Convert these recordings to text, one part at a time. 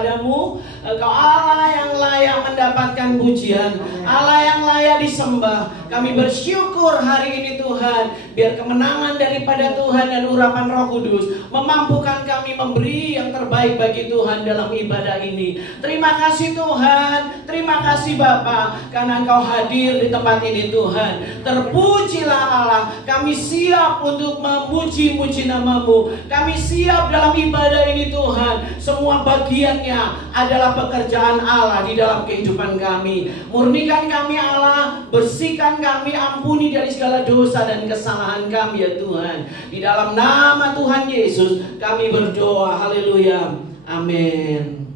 kepadamu. Engkau Allah yang layak mendapatkan pujian, Allah yang layak disembah. Kami bersyukur hari ini Tuhan, biar kemenangan daripada Tuhan dan urapan Roh Kudus memampukan kami memberi yang terbaik bagi Tuhan dalam ibadah ini. Terima kasih Tuhan, terima kasih Bapa, karena Engkau hadir di tempat ini Tuhan. Terpujilah Allah, kami siap untuk memuji-muji nama-Mu. Kami siap dalam ibadah ini Tuhan. Semua bagiannya adalah pekerjaan Allah di dalam kehidupan kami. Murnikan kami Allah, bersihkan kami, ampuni dari segala dosa dan kesalahan kami ya Tuhan. Di dalam nama Tuhan Yesus kami berdoa. Haleluya. Amin.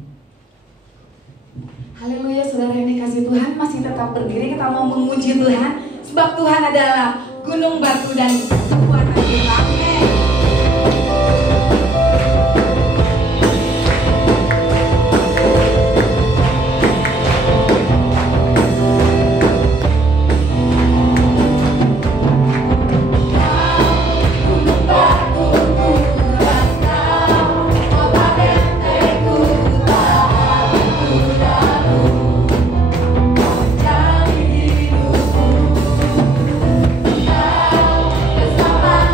Haleluya, saudara yang dikasih Tuhan, masih tetap berdiri, kita mau memuji Tuhan. Sebab Tuhan adalah gunung batu dan kekuatan kita. Amin. Bersama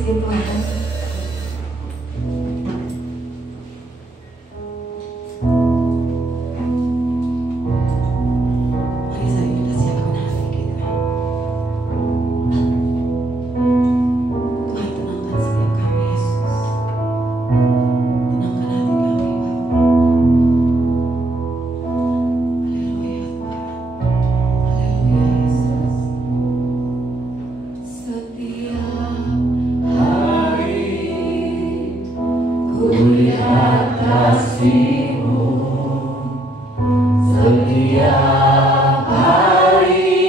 kasih Tuhan. Mari saat kita siapkan hati kita. Tuhan tenangkan setiap kami Yesus. Tenangkan hati kami Bapa. Haleluya Tuhan. Haleluya Yesus. Setiap hari ku lihat kasih-Mu. Setiap hari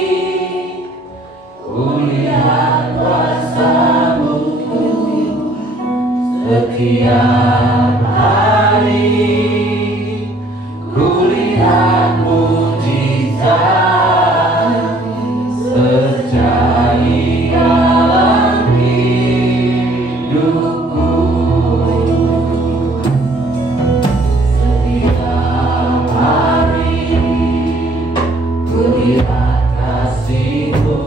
ku lihat kuasa-Mu. Setiap hari ku lihat mujizat terjadi dalam hidupku. Setiap hari ku lihat kasih-Mu.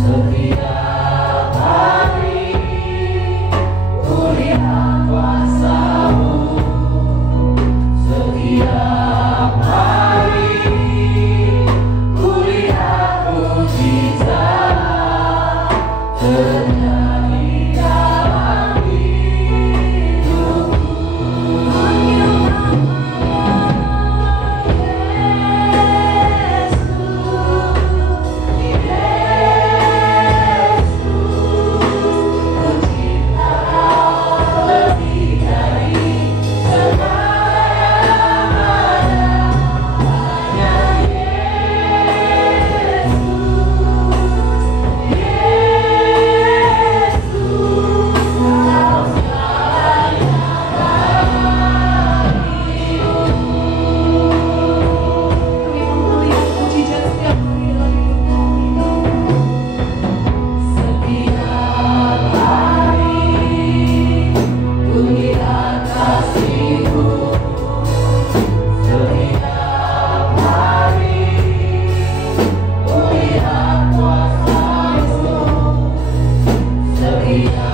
Setiap hari ku lihat kuasa-Mu. Setiap hari ku lihat mujizat terjadi dalam hidupku. Panggil namanya Yesus, Yesus. Ku cinta Kau lebih dari segala yang ada. Hanya Yesus, Yesus. Kau segalanya dalam hidupku. Kami mau melihat mujizat setiap hari dalam hidup kami. Setiap hari ku lihat kasih-Mu. Setiap hari ku lihat kuasa-Mu. Setiap hari ku lihat mujizat terjadi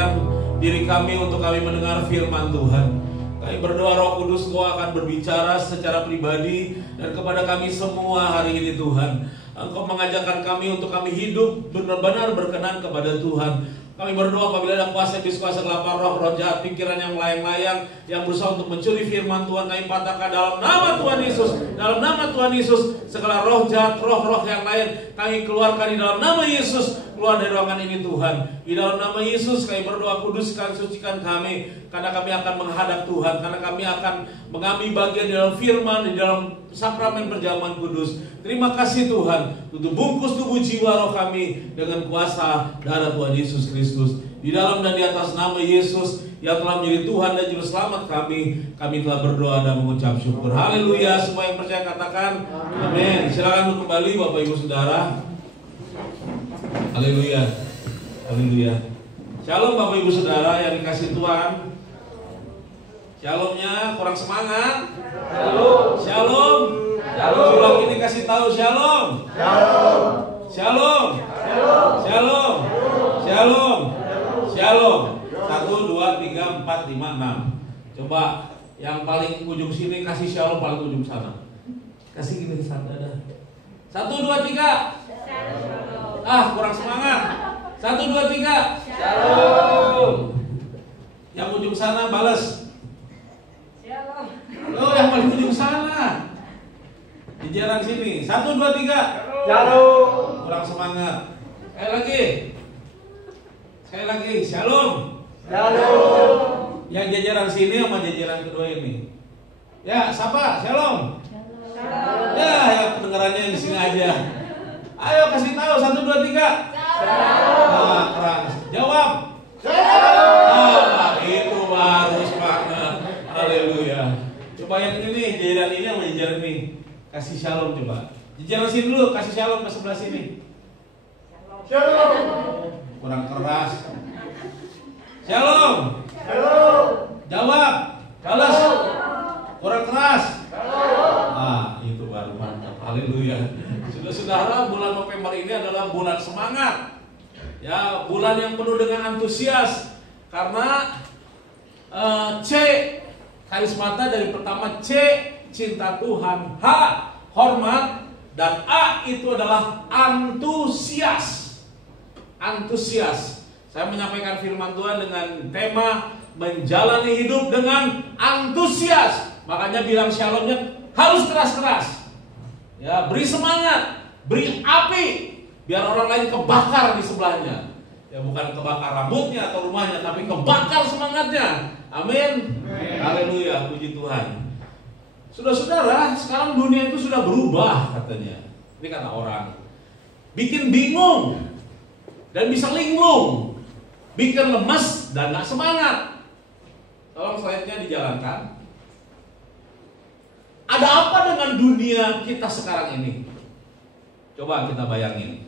dalam diri kami untuk kami mendengar firman Tuhan. Kami berdoa Roh Kudus Engkau akan berbicara secara pribadi dan kepada kami semua hari ini Tuhan. Engkau mengajarkan kami untuk kami hidup benar-benar berkenan kepada Tuhan. Kami berdoa apabila ada kuasa iblis, kuasa gelap, roh jahat, pikiran yang melayang-layang, yang berusaha untuk mencuri firman Tuhan, kami patahkan dalam nama Tuhan Yesus. Dalam nama Tuhan Yesus, segala roh jahat, roh-roh yang lain, kami keluarkan di dalam nama Yesus. Keluar dari ruangan ini Tuhan. Di dalam nama Yesus kami berdoa, kuduskan, sucikan kami. Karena kami akan menghadap Tuhan. Karena kami akan mengambil bagian di dalam firman, di dalam sakramen perjamuan kudus. Terima kasih Tuhan untuk bungkus tubuh jiwa roh kami dengan kuasa darah Tuhan Yesus Kristus. Di dalam dan di atas nama Yesus yang telah menjadi Tuhan dan Juru Selamat kami telah berdoa dan mengucap syukur. Haleluya. Semua yang percaya katakan amin. Silakan untuk kembali Bapak Ibu Saudara. Haleluya. Haleluya. Shalom Bapak Ibu Saudara yang dikasih Tuhan. Shalomnya kurang semangat. Shalom. Shalom. Shalom. Ulang ini kasih tahu shalom. Shalom. Shalom. Shalom. Shalom. Shalom. 1, 2, 3, 4, 5, 6. Coba yang paling ujung sini kasih shalom, paling ujung sana. Kasih gini sana ada. 1, 2, 3. Kurang semangat. 1, 2, 3. Shalom. Yang ujung sana balas. Shalom. Oh, yang paling ujung sana. Di jalan sini. 1, 2, 3. Shalom. Kurang semangat. Sekali lagi. Shalom. Shalom. Yang jajaran sini sama jajaran kedua ini. Ya, siapa? Shalom. Shalom. Ya, yang kedengarannya di sini aja. Ayo kasih tahu 1, 2, 3. Shalom. Keras. Jawab. Shalom. Itu baru semangat. Haleluya. Coba yang ini jajaran ini sama jajaran ini. Kasih shalom coba. Jajaran sini dulu kasih shalom ke sebelah sini. Shalom. Kurang keras. Shalom. Shalom. Jawab. Balas. Kurang keras. Shalom. Itu baru mantap. Haleluya. Saudara, bulan November ini adalah bulan semangat. Ya, bulan yang penuh dengan antusias. Karena C karismata dari pertama, C cinta Tuhan, H hormat, dan A itu adalah antusias. Antusias. Saya menyampaikan firman Tuhan dengan tema menjalani hidup dengan antusias. Makanya bilang shalomnya harus keras-keras. Ya, beri semangat, beri api, biar orang lain kebakar di sebelahnya. Ya, bukan kebakar rambutnya atau rumahnya, tapi kebakar semangatnya. Amin. Haleluya, puji Tuhan. Saudara-saudara, sekarang dunia itu sudah berubah katanya. Ini kata orang. Bikin bingung dan bisa linglung, bikin lemes dan gak semangat. Tolong slide-nya dijalankan. Ada apa dengan dunia kita sekarang ini? Coba kita bayangin.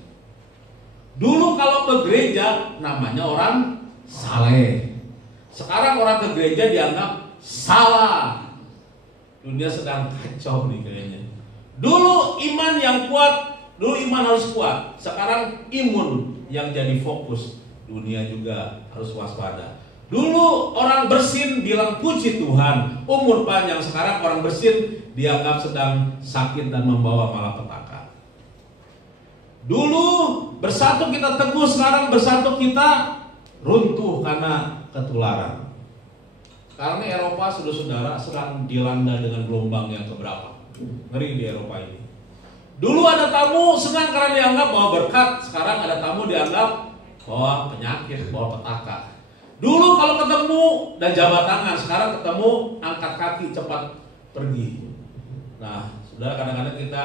Dulu kalau ke gereja namanya orang saleh. Sekarang orang ke gereja dianggap salah. Dunia sedang kacau nih kayaknya. Dulu iman yang kuat, dulu iman harus kuat. Sekarang imun yang jadi fokus. Dunia juga harus waspada. Dulu orang bersin bilang puji Tuhan, umur panjang. Sekarang orang bersin dianggap sedang sakit dan membawa malapetaka. Dulu bersatu kita teguh, sekarang bersatu kita runtuh karena ketularan. Sekarang ini Eropa saudara-saudara sedang dilanda dengan gelombang yang keberapa. Ngeri di Eropa ini. Dulu ada tamu senang karena dianggap bawa berkat, sekarang ada tamu dianggap bawa penyakit, bawa petaka. Dulu kalau ketemu dan jabat tangan, sekarang ketemu angkat kaki cepat pergi. Nah, saudara, kadang-kadang kita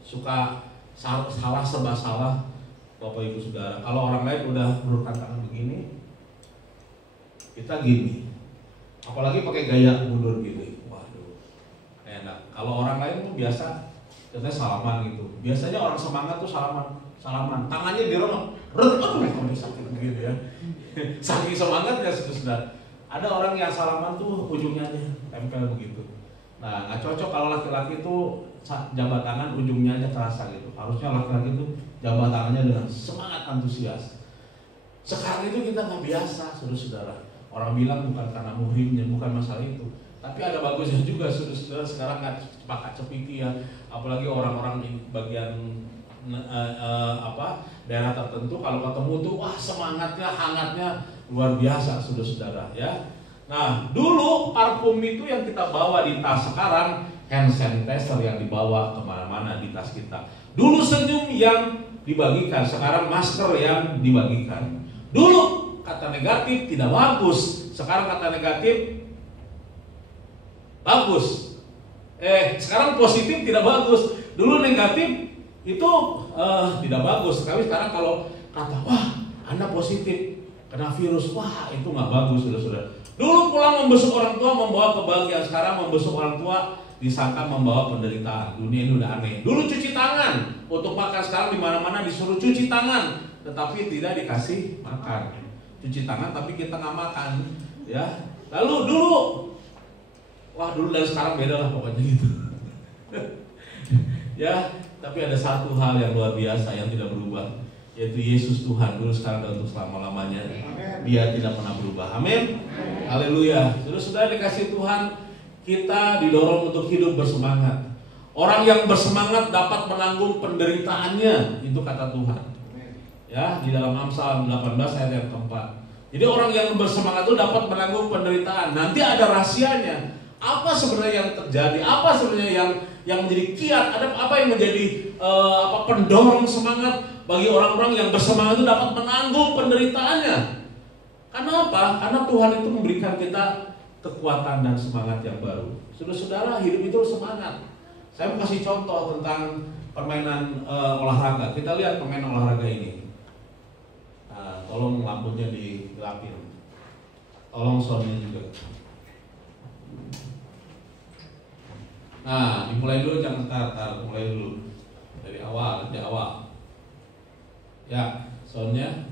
suka salah serba salah, Bapak Ibu Saudara. Kalau orang lain udah mengulurkan tangan begini, kita gini. Apalagi pakai gaya mundur gini. Waduh, enak. Kalau orang lain tuh biasa, katanya salaman gitu. Biasanya orang semangat tuh salaman. Tangannya direm, aduh, bisa begini ya. Saking semangatnya sudah. Ada orang yang salaman tuh ujungnya aja tempel begitu. Nah, nggak cocok kalau laki-laki tuh jabat tangan ujungnya aja terasa gitu. Harusnya laki-laki tuh jabat tangannya dengan semangat antusias. Sekarang itu kita nggak biasa, saudara-saudara. Orang bilang bukan karena muhrimnya, bukan masalah itu. Tapi ada bagusnya juga, saudara-saudara. Sekarang nggak pakai cepiki ya. Apalagi orang-orang di bagian daerah tertentu kalau ketemu tuh wah semangatnya, hangatnya luar biasa saudara-saudara ya. Nah dulu parfum itu yang kita bawa di tas, sekarang hand sanitizer yang dibawa kemana-mana di tas kita. Dulu senyum yang dibagikan, sekarang masker yang dibagikan. Dulu kata negatif tidak bagus, sekarang kata negatif bagus. Sekarang positif tidak bagus. Dulu negatif itu tidak bagus. Tapi sekarang kalau kata wah Anda positif kena virus, wah itu nggak bagus saudara-saudara. Dulu pulang membesuk orang tua membawa kebahagiaan, sekarang membesuk orang tua disangka membawa penderitaan. Dunia ini udah aneh. Dulu cuci tangan untuk makan, sekarang di mana-mana disuruh cuci tangan, tetapi tidak dikasih makan. Cuci tangan tapi kita nggak makan, ya. Lalu dulu, wah dulu dan sekarang beda lah pokoknya gitu. Ya, tapi ada satu hal yang luar biasa yang tidak berubah, yaitu Yesus Tuhan dulu, sekarang dan untuk selama-lamanya. Dia tidak pernah berubah. Amin. Haleluya. Saudara-saudara dikasih Tuhan, kita didorong untuk hidup bersemangat. Orang yang bersemangat dapat menanggung penderitaannya, itu kata Tuhan. Ya, di dalam Amsal 18 ayat yang keempat. Jadi orang yang bersemangat itu dapat menanggung penderitaan. Nanti ada rahasianya. Apa sebenarnya yang terjadi? Apa sebenarnya yang menjadi kiat? Apa yang menjadi pendorong semangat bagi orang-orang yang bersemangat itu dapat menanggung penderitaannya? Karena apa? Karena Tuhan itu memberikan kita kekuatan dan semangat yang baru. Saudara-saudara, hidup itu semangat. Saya mau kasih contoh tentang permainan olahraga. Kita lihat permainan olahraga ini. Nah, tolong lampunya digelapin. Tolong soundnya juga. Nah, dimulai dulu, jangan tar, mulai dulu dari awal. Ya, soundnya.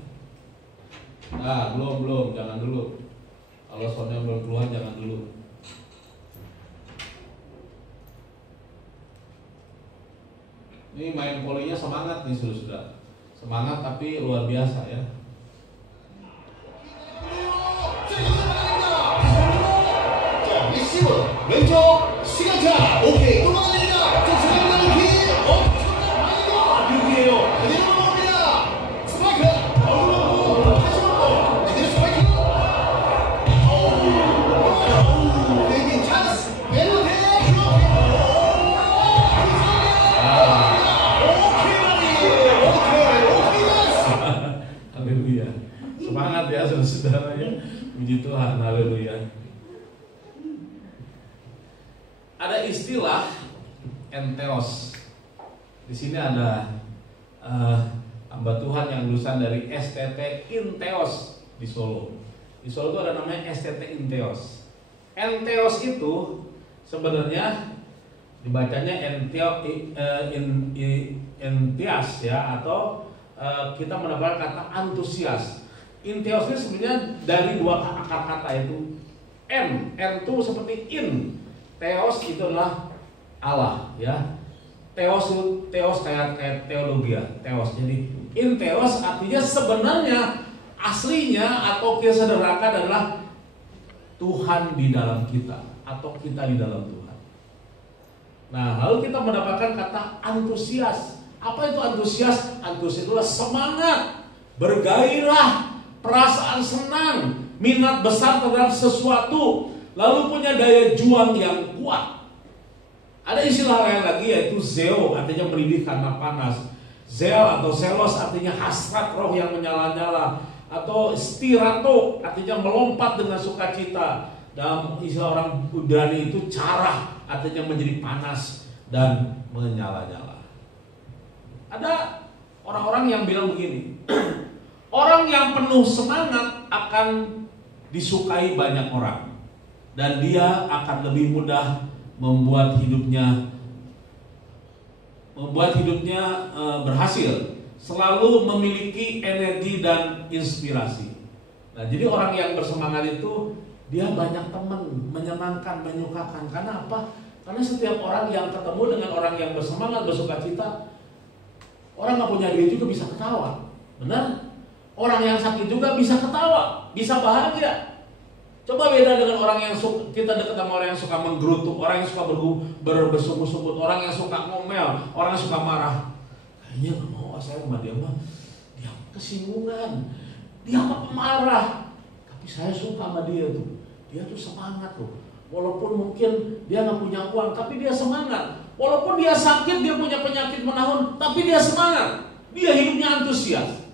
Nah, belum, jangan dulu. Kalau soundnya belum keluar, jangan dulu. Ini main volinya semangat nih sudah. Semangat tapi luar biasa ya. Haleluya. Semangat ya saudara-saudara ya. Puji Tuhan, haleluya. Ada istilah entheos. Di sini ada hamba Tuhan yang lulusan dari STT Inteos di Solo. Di Solo itu ada namanya STT Inteos. Entheos itu sebenarnya dibacanya entias ya, atau kita mendapatkan kata antusias. Inteos ini sebenarnya dari dua akar kata, itu n itu seperti in, theos itu adalah Allah ya. Theos kayak teologi ya, theos. Jadi in theos artinya sebenarnya aslinya atau kesederhanakan adalah Tuhan di dalam kita atau kita di dalam Tuhan. Nah, lalu kita mendapatkan kata antusias. Apa itu antusias? Antusias itulah semangat, bergairah, perasaan senang, minat besar terhadap sesuatu, lalu punya daya juang yang kuat. Ada istilah lain lagi yaitu zeo, artinya mendidih karena panas. Zel atau zelos artinya hasrat roh yang menyala-nyala, atau stirato artinya melompat dengan sukacita. Dalam istilah orang Ibrani itu carah, artinya menjadi panas dan menyala-nyala. Ada orang-orang yang bilang begini, orang yang penuh semangat akan disukai banyak orang, dan dia akan lebih mudah membuat hidupnya berhasil, selalu memiliki energi dan inspirasi. Nah, jadi orang yang bersemangat itu dia banyak teman, menyenangkan, menyukakan. Karena apa? Karena setiap orang yang ketemu dengan orang yang bersemangat, bersukacita, orang nggak punya duit juga bisa ketawa, benar? Orang yang sakit juga bisa ketawa, bisa bahagia. Coba beda dengan orang yang kita dekat sama orang yang suka menggerutuk, orang yang suka bersungut-sungut, orang yang suka ngomel, orang yang suka marah. kayaknya nggak mau saya sama dia mah, dia kesinggungan, dia pemarah. Tapi saya suka sama dia tuh, dia tuh semangat tuh. Walaupun mungkin dia nggak punya uang, tapi dia semangat. Walaupun dia sakit, dia punya penyakit menahun, tapi dia semangat. Dia hidupnya antusias.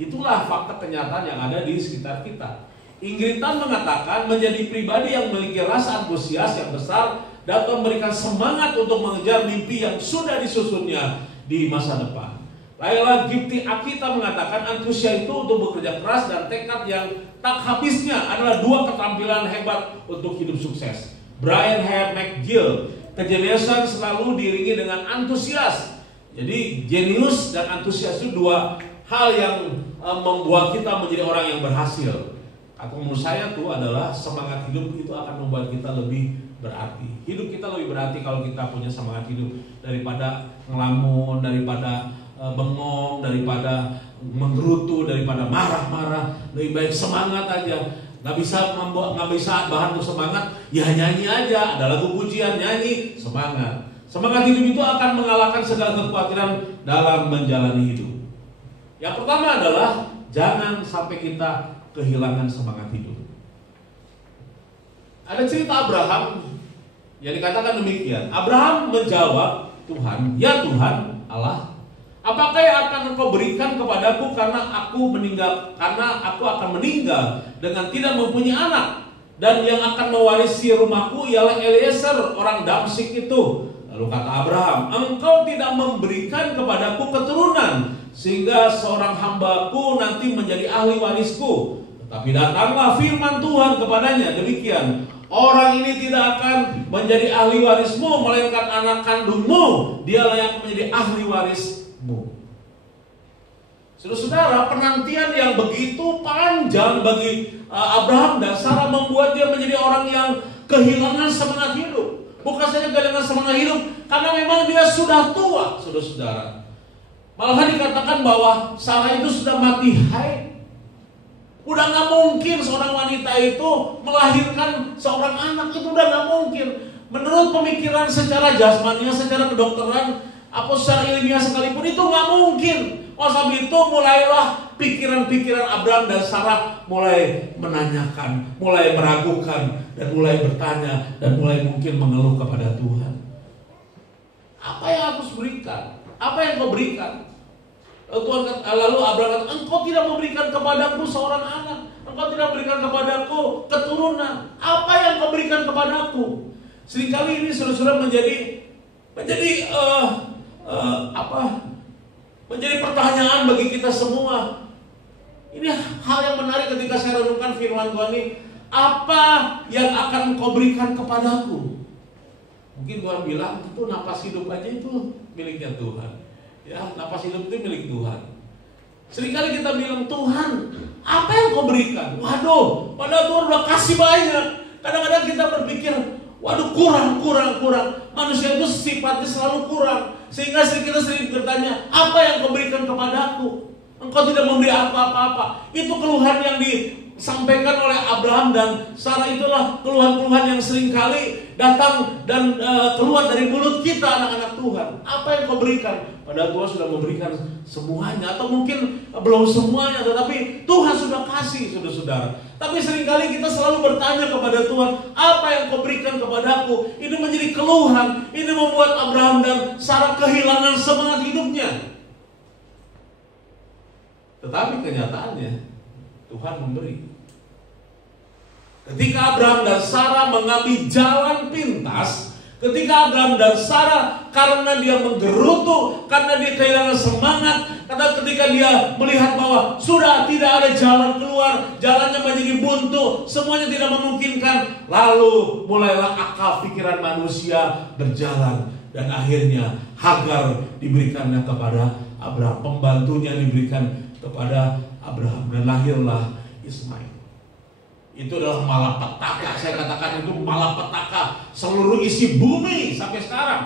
Itulah fakta kenyataan yang ada di sekitar kita. Ingrid Tan mengatakan menjadi pribadi yang memiliki rasa antusias yang besar dapat memberikan semangat untuk mengejar mimpi yang sudah disusunnya di masa depan. Laila Gifty Akita mengatakan antusias itu untuk bekerja keras dan tekad yang tak habisnya adalah dua keterampilan hebat untuk hidup sukses. Brian H. McGill, kejeniusan selalu diiringi dengan antusias. Jadi jenius dan antusias itu dua hal yang membuat kita menjadi orang yang berhasil. Atau menurut saya tuh adalah semangat hidup itu akan membuat kita lebih berarti. Hidup kita lebih berarti kalau kita punya semangat hidup daripada ngelamun, daripada bengong, daripada menggerutu, daripada marah-marah. Lebih baik semangat aja. Nggak bisa bahan untuk semangat, ya nyanyi aja. Ada lagu pujian, nyanyi, semangat. Semangat hidup itu akan mengalahkan segala kekhawatiran dalam menjalani hidup. Yang pertama adalah jangan sampai kita kehilangan semangat hidup. Ada cerita Abraham yang dikatakan demikian. Abraham menjawab Tuhan, ya Tuhan Allah, apakah yang akan Engkau berikan kepadaku karena aku akan meninggal dengan tidak mempunyai anak, dan yang akan mewarisi rumahku ialah Eliezer orang Damsyik itu. Lalu kata Abraham, Engkau tidak memberikan kepadaku keturunan sehingga seorang hambaku nanti menjadi ahli warisku. Tapi datanglah firman Tuhan kepadanya demikian, orang ini tidak akan menjadi ahli warismu, melainkan anak kandungmu, dialah yang menjadi ahli warismu. Saudara-saudara, penantian yang begitu panjang bagi Abraham dan Sarah membuat dia menjadi orang yang kehilangan semangat hidup. Bukan saja kehilangan semangat hidup, karena memang dia sudah tua, saudara-saudara. Malahan dikatakan bahwa Sarah itu sudah mati haid. Udah gak mungkin seorang wanita itu melahirkan seorang anak, itu udah gak mungkin. Menurut pemikiran secara jasmaninya, secara kedokteran, atau secara ilmiah sekalipun itu gak mungkin. Sebab itu mulailah pikiran-pikiran Abraham dan Sarah mulai menanyakan, mulai meragukan, dan mulai bertanya, dan mulai mungkin mengeluh kepada Tuhan. Apa yang harus berikan? Apa yang kau berikan? Lalu Abraham kata, Engkau tidak memberikan kepadaku seorang anak, Engkau tidak memberikan kepadaku keturunan. Apa yang kau berikan kepadaku? Seringkali ini saudara-saudara menjadi pertanyaan bagi kita semua. Ini hal yang menarik ketika saya renungkan firman Tuhan ini. Apa yang akan kau berikan kepadaku? Mungkin Tuhan bilang, itu napas hidup aja itu miliknya Tuhan. Ya, napas hidup itu milik Tuhan. Seringkali kita bilang, Tuhan, apa yang kau berikan? Waduh, padahal Tuhan udah kasih banyak. Kadang-kadang kita berpikir, waduh kurang. Manusia itu sifatnya selalu kurang. Sehingga kita sering bertanya, apa yang kau berikan kepadaku? Engkau tidak memberi aku apa-apa. Itu keluhan yang disampaikan oleh Abraham dan Sarah. Itulah keluhan-keluhan yang seringkali datang dan keluar dari mulut kita anak-anak Tuhan. Apa yang kau berikan? Padahal Tuhan sudah memberikan semuanya, atau mungkin belum semuanya, tetapi Tuhan sudah kasih, saudara-saudara. Tapi seringkali kita selalu bertanya kepada Tuhan, apa yang kau berikan kepadaku? Ini menjadi keluhan. Ini membuat Abraham dan Sarah kehilangan semangat hidupnya. Tetapi kenyataannya Tuhan memberi. Ketika Abraham dan Sarah mengambil jalan pintas, ketika Abraham dan Sarah karena dia menggerutu, karena dia kehilangan semangat, karena ketika dia melihat bahwa sudah tidak ada jalan keluar, jalannya menjadi buntu, semuanya tidak memungkinkan, lalu mulailah akal pikiran manusia berjalan, dan akhirnya Hagar diberikannya kepada Abraham, pembantunya diberikan kepada Abraham, dan lahirlah Ismail. Itu adalah malapetaka, saya katakan itu malapetaka seluruh isi bumi sampai sekarang.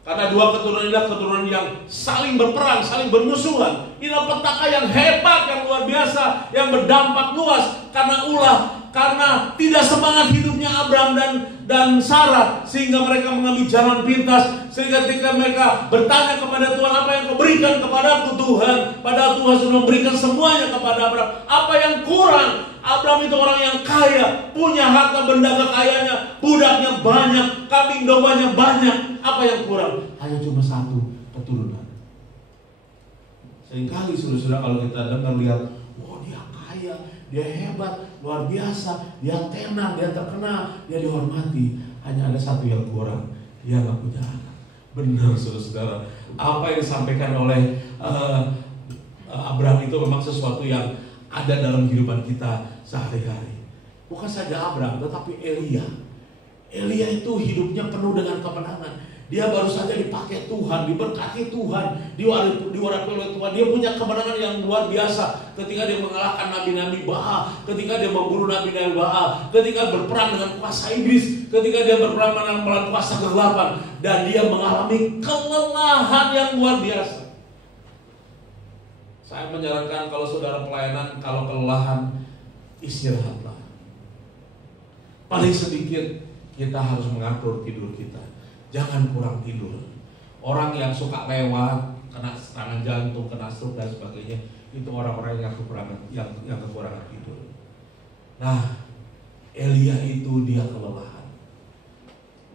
Karena dua keturunan inilah keturunan yang saling berperang, saling bermusuhan. Inilah petaka yang hebat, yang luar biasa, yang berdampak luas. Karena ulah Karena tidak semangat hidupnya Abraham dan Sarah, sehingga mereka mengambil jalan pintas. Sehingga ketika mereka bertanya kepada Tuhan, apa yang kau berikan kepadaku Tuhan? Padahal Tuhan sudah memberikan semuanya kepada Abraham. Apa yang kurang? Abraham itu orang yang kaya, punya harta benda kekayaannya, budaknya banyak, kambing dombanya banyak. Apa yang kurang? Hanya cuma satu, keturunan. Seringkali saudara-saudara kalau kita dengar lihat, wah dia kaya, dia hebat, luar biasa, dia tenar, dia terkenal, dia dihormati. Hanya ada satu yang kurang, dia nggak punya anak. Benar saudara-saudara, apa yang disampaikan oleh Abraham itu memang sesuatu yang ada dalam kehidupan kita sehari-hari. Bukan saja Abraham, tetapi Elia. Elia itu hidupnya penuh dengan kemenangan. Dia baru saja dipakai Tuhan, diberkati Tuhan, diwarapi oleh Tuhan. Dia punya kemenangan yang luar biasa ketika dia mengalahkan nabi-nabi Baal, ketika dia membunuh nabi-nabi Baal, ketika berperang dengan kuasa iblis, ketika dia berperang melawan kuasa kegelapan, dan dia mengalami kelelahan yang luar biasa. Saya menyarankan kalau saudara pelayanan, kalau kelelahan, istirahatlah. Paling sedikit kita harus mengatur tidur kita. Jangan kurang tidur. Orang yang suka lewat, kena serangan jantung, kena stroke dan sebagainya, itu orang-orang yang kekurangan tidur. Nah, Elia itu dia kelelahan.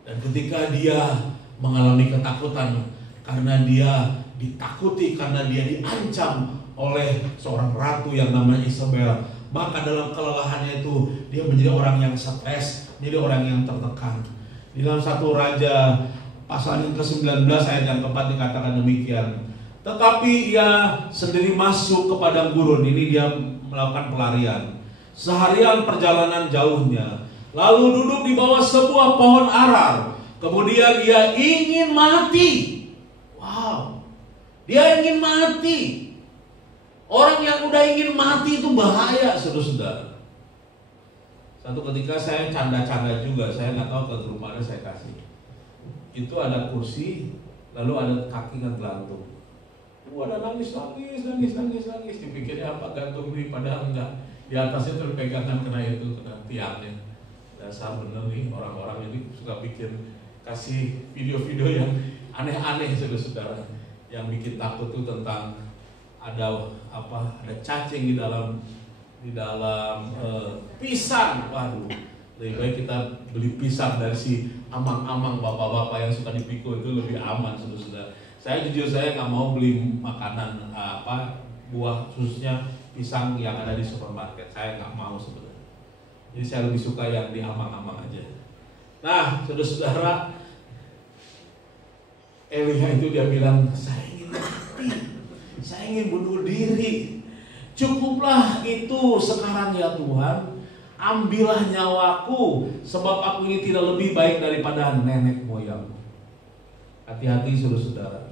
Dan ketika dia mengalami ketakutan karena dia ditakuti, karena dia diancam oleh seorang ratu yang namanya Isabel, maka dalam kelelahannya itu dia menjadi orang yang stres, menjadi orang yang tertekan. Di dalam 1 Raja pasal yang ke-19 ayat yang keempat dikatakan demikian. Tetapi ia sendiri masuk ke padang gurun. Ini dia melakukan pelarian. Seharian perjalanan jauhnya, lalu duduk di bawah sebuah pohon arar. Kemudian ia ingin mati. Wow, dia ingin mati. Orang yang udah ingin mati itu bahaya, saudara-saudara. Satu ketika saya canda-canda juga, saya nggak tahu ke grup mana saya kasih. Itu ada kursi, lalu ada kaki kan gelantung. Ada nangis. Dipikirnya apa gantung ini, padahal enggak. Di atasnya terpegangkan kena tiangnya. Dasar bener nih orang-orang ini suka bikin kasih video-video yang aneh-aneh saudara-saudara, yang bikin takut tuh tentang ada cacing di dalam pisang. Waduh, lebih baik kita beli pisang dari si amang-amang bapak-bapak yang suka dipikul, itu lebih aman saudara-saudara. Saya jujur saya nggak mau beli makanan buah khususnya pisang yang ada di supermarket. Saya nggak mau sebenarnya. Jadi saya lebih suka yang di amang-amang aja. Nah, saudara-saudara, Elia itu dia bilang, saya ingin mati, saya ingin bunuh diri. Cukuplah itu sekarang ya Tuhan, ambillah nyawaku, sebab aku ini tidak lebih baik daripada nenek moyangku. Hati-hati saudara-saudara.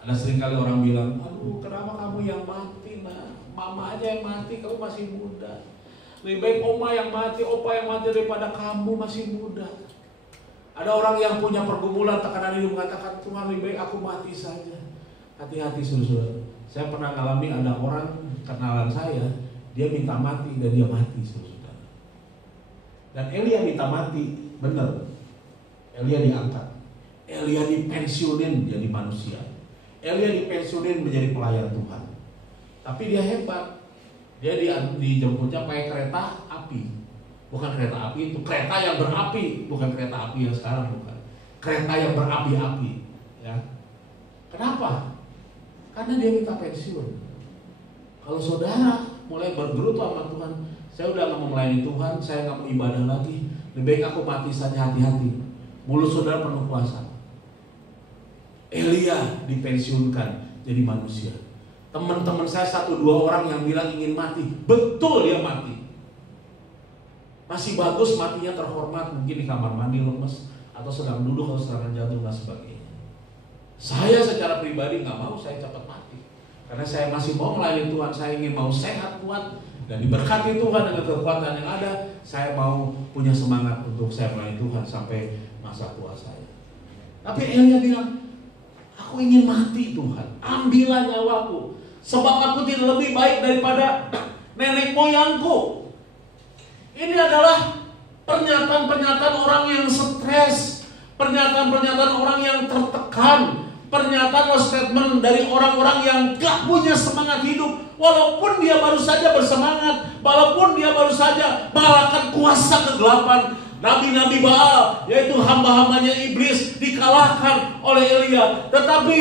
Ada seringkali orang bilang, aduh kenapa kamu yang mati nak? Mama aja yang mati, kamu masih muda. Lebih baik oma yang mati, opa yang mati daripada kamu masih muda. Ada orang yang punya pergumulan tekanan hidup mengatakan, Tuhan lebih baik aku mati saja. Hati-hati saudara-saudara. Saya pernah ngalami ada orang kenalan saya, dia minta mati dan dia mati saudara. Dan Elia minta mati, benar. Elia diangkat. Elia dipensiunin jadi manusia. Elia dipensiunin menjadi pelayan Tuhan. Tapi dia hebat. Dia dijemputnya pakai kereta api. Bukan kereta api itu, kereta yang berapi, bukan kereta api yang sekarang, bukan. Kereta yang berapi-api, ya. Kenapa? Karena dia minta pensiun. Kalau saudara mulai bergerutu sama Tuhan, saya udah gak mau melayani Tuhan, saya gak mau ibadah lagi, lebih baik aku mati saja, hati-hati. Mulut saudara penuh kuasa. Elia dipensiunkan jadi manusia. Teman-teman saya 1-2 orang yang bilang ingin mati, betul dia mati. Masih bagus matinya terhormat, mungkin di kamar mandi lemes, atau sedang duduk, atau serangan jantung dan sebagainya. Saya secara pribadi nggak mau saya cepat mati, karena saya masih mau melayani Tuhan. Saya ingin mau sehat, kuat, dan diberkati Tuhan dengan kekuatan yang ada. Saya mau punya semangat untuk saya melayani Tuhan sampai masa tua saya. Tapi Elia bilang, aku ingin mati Tuhan, ambillah nyawaku, sebab aku tidak lebih baik daripada nenek moyangku. Ini adalah pernyataan-pernyataan orang yang stres, pernyataan-pernyataan orang yang tertekan, pernyataan statement dari orang-orang yang gak punya semangat hidup. Walaupun dia baru saja bersemangat, walaupun dia baru saja mengalahkan kuasa kegelapan, nabi-nabi Baal, yaitu hamba-hambanya iblis, dikalahkan oleh Elia. Tetapi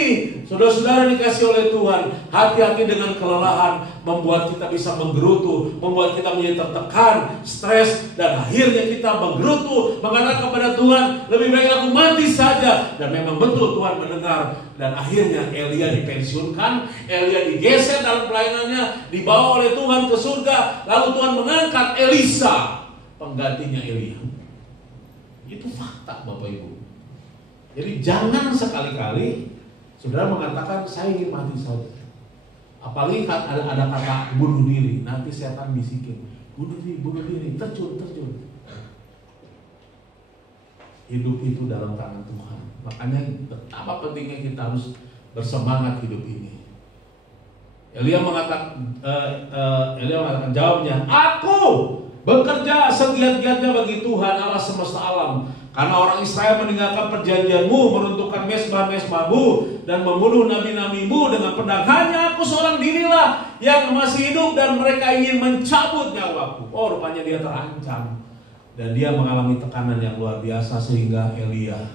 saudara-saudara dikasih oleh Tuhan, hati-hati dengan kelelahan, membuat kita bisa menggerutu, membuat kita menjadi tertekan, stres, dan akhirnya kita menggerutu, mengatakan kepada Tuhan, lebih baik aku mati saja. Dan memang betul Tuhan mendengar, dan akhirnya Elia dipensiunkan, Elia digeser dalam pelayanannya, dibawa oleh Tuhan ke surga, lalu Tuhan mengangkat Elisa, penggantinya Elia. Itu fakta Bapak Ibu. Jadi jangan sekali-kali saudara mengatakan saya ingin mati saja. Apalagi ada kata bunuh diri, nanti setan bisikin bunuh diri, terjun. Hidup itu dalam tangan Tuhan. Makanya betapa pentingnya kita harus bersemangat hidup ini. Elia mengatakan jawabnya, aku bekerja segiat-giatnya bagi Tuhan Allah semesta alam. Karena orang Israel meninggalkan perjanjianmu, meruntuhkan mesbah-mesbahmu, dan membunuh nabi-nabimu dengan pedang. Hanya aku seorang dirilah yang masih hidup, dan mereka ingin mencabut nyawaku. Oh, rupanya dia terancam. Dan dia mengalami tekanan yang luar biasa, sehingga Elia,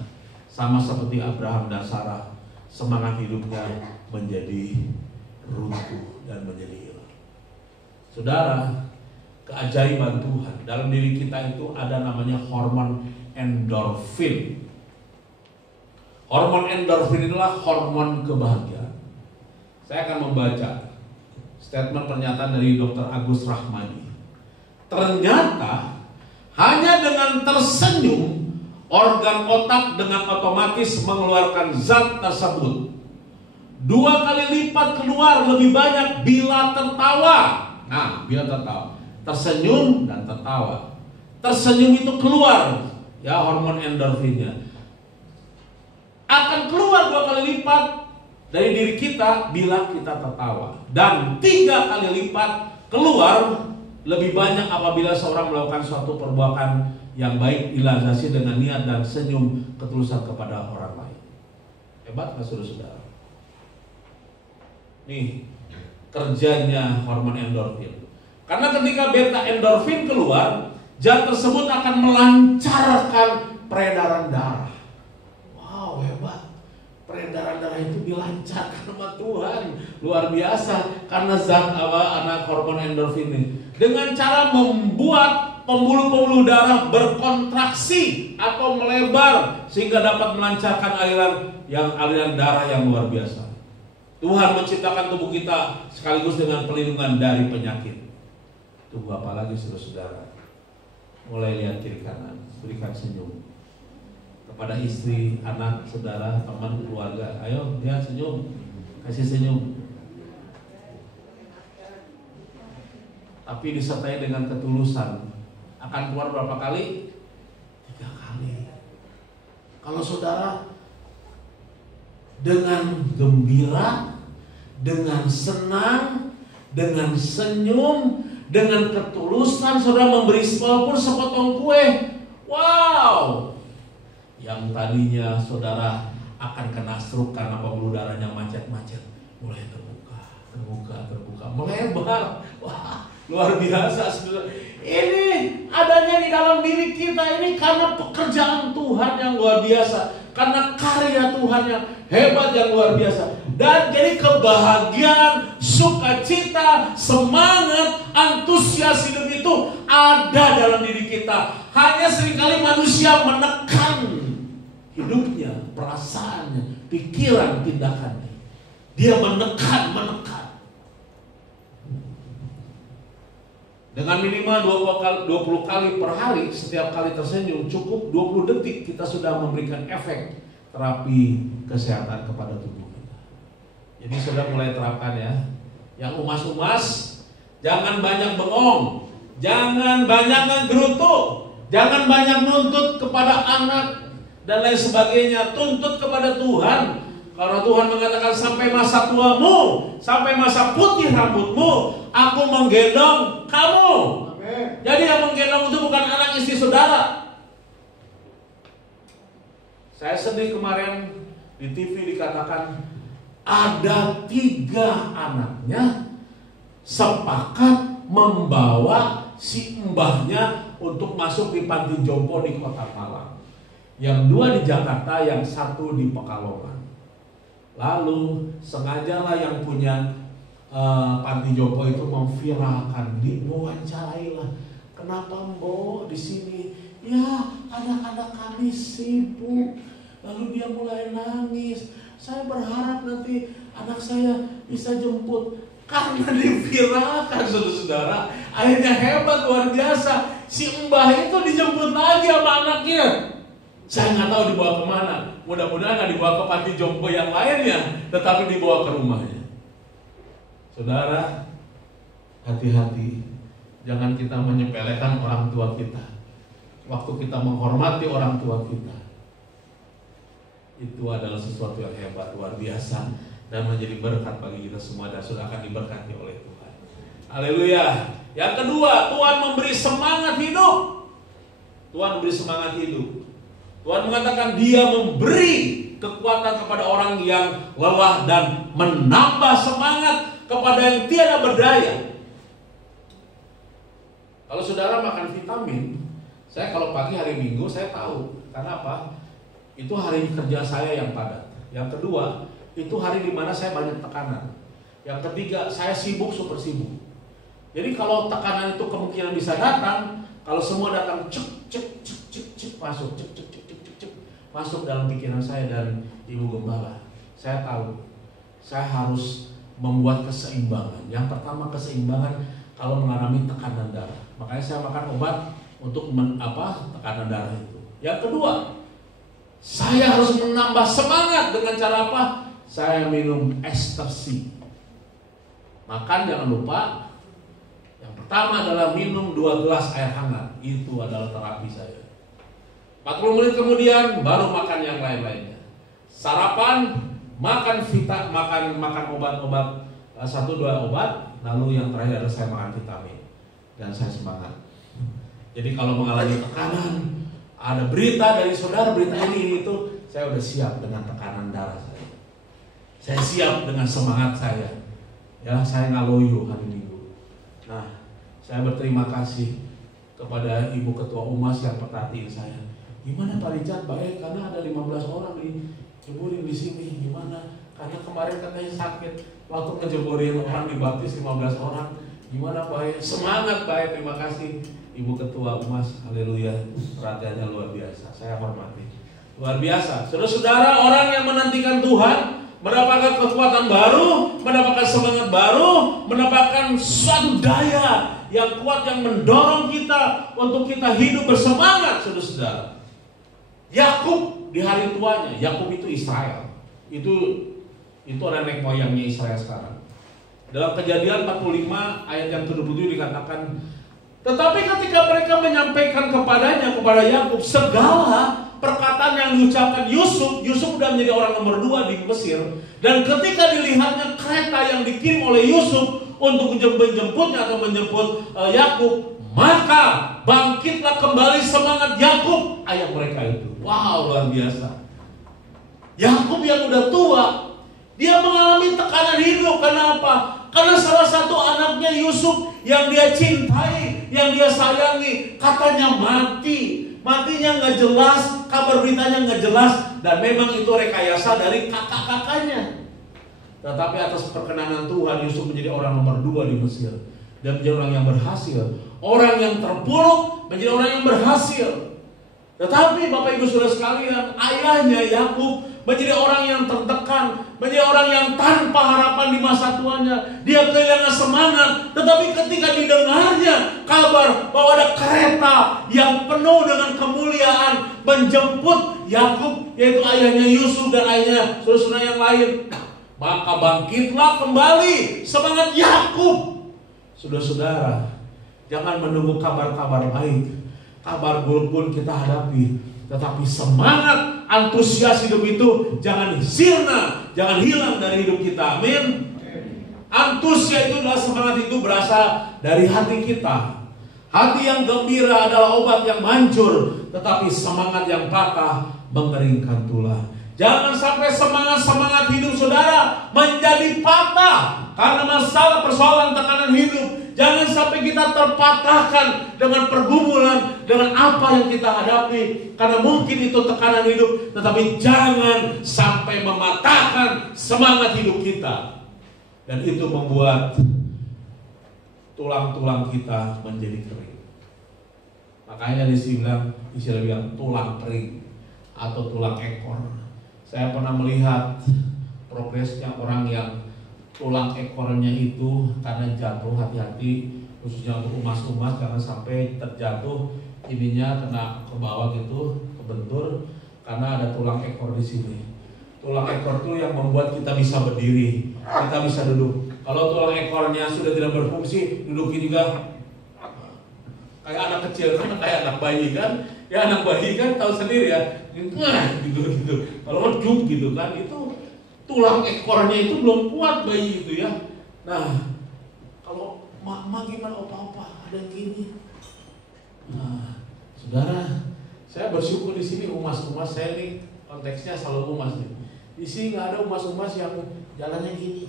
sama seperti Abraham dan Sarah, semangat hidupnya menjadi runtuh dan menjadi hilang. Saudara, keajaiban Tuhan dalam diri kita itu ada namanya hormon endorfin. Hormon endorfin itulah hormon kebahagiaan. Saya akan membaca statement pernyataan dari Dr. Agus Rahmadi. Ternyata hanya dengan tersenyum, organ otak dengan otomatis mengeluarkan zat tersebut 2 kali lipat keluar lebih banyak bila tertawa. Nah, bila tertawa, tersenyum dan tertawa. Tersenyum itu keluar ya hormon endorfinnya. Akan keluar 2 kali lipat dari diri kita bila kita tertawa. Dan 3 kali lipat keluar lebih banyak apabila seorang melakukan suatu perbuatan yang baik dilazasi dengan niat dan senyum ketulusan kepada orang lain. Hebat gak saudara-saudara? Nih kerjanya hormon endorfin. Karena ketika beta endorfin keluar, zat tersebut akan melancarkan peredaran darah. Wow, hebat. Peredaran darah itu dilancarkan sama Tuhan. Luar biasa. Karena zat anak hormon endorfin ini, dengan cara membuat pembuluh-pembuluh darah berkontraksi atau melebar sehingga dapat melancarkan aliran darah yang luar biasa. Tuhan menciptakan tubuh kita sekaligus dengan perlindungan dari penyakit. Tunggu apa lagi saudara-saudara? Mulai lihat kiri kanan, berikan senyum kepada istri, anak, saudara, teman, keluarga. Ayo lihat senyum, kasih senyum. Tapi disertai dengan ketulusan. Akan keluar berapa kali? 3 kali. Kalau saudara dengan gembira, dengan senang, dengan senyum, dengan ketulusan saudara memberi walaupun sepotong kue. Wow. Yang tadinya saudara akan kena stroke karena pembuluh darahnya macet-macet, mulai terbuka, melebar. Wah, luar biasa saudara. Ini adanya di dalam diri kita ini karena pekerjaan Tuhan yang luar biasa, karena karya Tuhan yang hebat yang luar biasa. Dan jadi kebahagiaan, sukacita, semangat, antusias hidup itu ada dalam diri kita. Hanya seringkali manusia menekan hidupnya, perasaannya, pikiran, tindakannya. Dia menekan. Dengan minimal 20 kali per hari, setiap kali tersenyum cukup 20 detik kita sudah memberikan efek terapi kesehatan kepada tubuh kita. Jadi sudah mulai terapkan ya. Yang umas-umas, jangan banyak bengong, jangan banyak ngegerutu, jangan banyak nuntut kepada anak dan lain sebagainya. Tuntut kepada Tuhan. Karena Tuhan mengatakan sampai masa tuamu, sampai masa putih rambutmu, aku menggendong kamu. Amen. Jadi yang menggendong itu bukan anak istri saudara. Saya sedih kemarin di TV dikatakan ada 3 anaknya sepakat membawa si mbahnya untuk masuk di panti jompo di Kota Malang. Yang 2 di Jakarta, yang 1 di Pekalongan. Lalu sengajalah yang punya panti jompo itu memviralkan, diwawancarailah. Kenapa Mbok di sini? Ya, anak-anak kami sibuk. Lalu dia mulai nangis. Saya berharap nanti anak saya bisa jemput. Karena diviralkan, saudara-saudara, akhirnya hebat, luar biasa. Si mbah itu dijemput lagi sama anaknya. Saya nggak tahu dibawa kemana. Mudah-mudahan nggak dibawa ke panti jompo yang lainnya, tetapi dibawa ke rumahnya. Saudara, hati-hati. Jangan kita menyepelekan orang tua kita. Waktu kita menghormati orang tua kita, itu adalah sesuatu yang hebat, luar biasa, dan menjadi berkat bagi kita semua, dan sudah akan diberkati oleh Tuhan. Haleluya. Yang kedua, Tuhan memberi semangat hidup. Tuhan memberi semangat hidup. Tuhan mengatakan Dia memberi kekuatan kepada orang yang lelah dan menambah semangat kepada yang tiada berdaya. Kalau saudara makan vitamin, saya kalau pagi hari Minggu saya tahu. Karena apa? Itu hari kerja saya yang padat. Yang kedua, itu hari di mana saya banyak tekanan. Yang ketiga, saya sibuk, super sibuk. Jadi kalau tekanan itu kemungkinan bisa datang, kalau semua datang cek masuk, cek masuk dalam pikiran saya dan Ibu Gembala. Saya tahu, saya harus membuat keseimbangan. Yang pertama, keseimbangan kalau mengalami tekanan darah. Makanya saya makan obat untuk tekanan darah itu. Yang kedua, saya harus menambah semangat dengan cara apa? Saya minum ecstasy. Makan jangan lupa. Yang pertama adalah minum 2 gelas air hangat. Itu adalah terapi saya. 40 menit kemudian baru makan yang lain-lainnya. Sarapan, makan obat-obat 1-2 obat. Lalu yang terakhir adalah saya makan vitamin. Dan saya semangat. Jadi kalau mengalami tekanan, ada berita dari saudara, berita ini itu, saya udah siap dengan tekanan darah saya. Saya siap dengan semangat saya. Ya, saya nggak loyo hari Minggu. Nah, saya berterima kasih kepada Ibu Ketua Umas yang perhatiin saya. Gimana Pak Richard? Baik, karena ada 15 orang dijemurin di sini. Gimana? Karena kemarin katanya sakit. Waktu ngejemurin orang dibaptis 15 orang. Gimana Pak? Semangat Pak, terima kasih Ibu Ketua Umas. Haleluya, perhatiannya luar biasa. Saya hormati. Luar biasa. Saudara-saudara, orang yang menantikan Tuhan mendapatkan kekuatan baru, mendapatkan semangat baru, mendapatkan suatu daya yang kuat yang mendorong kita untuk kita hidup bersemangat, saudara-saudara. Yakub di hari tuanya, Yakub itu Israel. Itu orang nenek moyangnya Israel sekarang. Dalam Kejadian 45 ayat yang ke-27 dikatakan, tetapi ketika mereka menyampaikan kepada Yakub segala perkataan yang diucapkan Yusuf sudah menjadi orang nomor 2 di Mesir. Dan ketika dilihatnya kereta yang dikirim oleh Yusuf untuk menjemputnya atau menjemput Yakub, maka bangkitlah kembali semangat Yakub, ayah mereka itu. Wow, luar biasa. Yakub yang udah tua, dia mengalami tekanan hidup. Kenapa? Karena salah satu anaknya Yusuf yang dia cintai, yang dia sayangi, katanya mati. Matinya nggak jelas, kabar beritanya nggak jelas, dan memang itu rekayasa dari kakak-kakaknya. Tetapi atas perkenanan Tuhan, Yusuf menjadi orang nomor 2 di Mesir dan menjadi orang yang berhasil. Orang yang terpuruk menjadi orang yang berhasil. Tetapi Bapak Ibu Saudara sekalian, ayahnya Yakub menjadi orang yang tertekan, menjadi orang yang tanpa harapan di masa tuanya. Dia kehilangan semangat. Tetapi ketika didengarnya kabar bahwa ada kereta yang penuh dengan kemuliaan menjemput Yakub, yaitu ayahnya Yusuf dan ayahnya saudara-saudara yang lain, maka bangkitlah kembali semangat Yakub. Saudara-saudara, jangan menunggu kabar-kabar baik, kabar buruk pun kita hadapi, tetapi semangat, antusias hidup itu jangan sirna, jangan hilang dari hidup kita. Amin. Antusias itu adalah semangat itu berasal dari hati kita. Hati yang gembira adalah obat yang manjur, tetapi semangat yang patah mengeringkan tulang. Jangan sampai semangat hidup saudara menjadi patah karena masalah persoalan tekanan hidup. Jangan sampai kita terpatahkan dengan pergumulan, dengan apa yang kita hadapi. Karena mungkin itu tekanan hidup, tetapi jangan sampai mematahkan semangat hidup kita. Dan itu membuat tulang-tulang kita menjadi kering. Makanya istilah bilang tulang kering atau tulang ekor. Saya pernah melihat progresnya orang yang tulang ekornya itu karena jatuh, hati-hati khususnya untuk umas-umas, karena sampai terjatuh ininya kena ke bawah gitu, kebentur karena ada tulang ekor di sini. Tulang ekor itu yang membuat kita bisa berdiri, kita bisa duduk. Kalau tulang ekornya sudah tidak berfungsi, duduknya juga kayak anak kecil, kan kayak anak bayi kan. Ya anak bayi kan tahu sendiri ya, gitu. Kalau redup gitu kan, itu tulang ekornya itu belum kuat bayi itu ya. Nah, kalau mama gimana, opa-opa ada yang gini. Nah, saudara, saya bersyukur di sini umas-umas saya nih, konteksnya selalu umas nih. Di sini nggak ada umas-umas yang jalannya gini,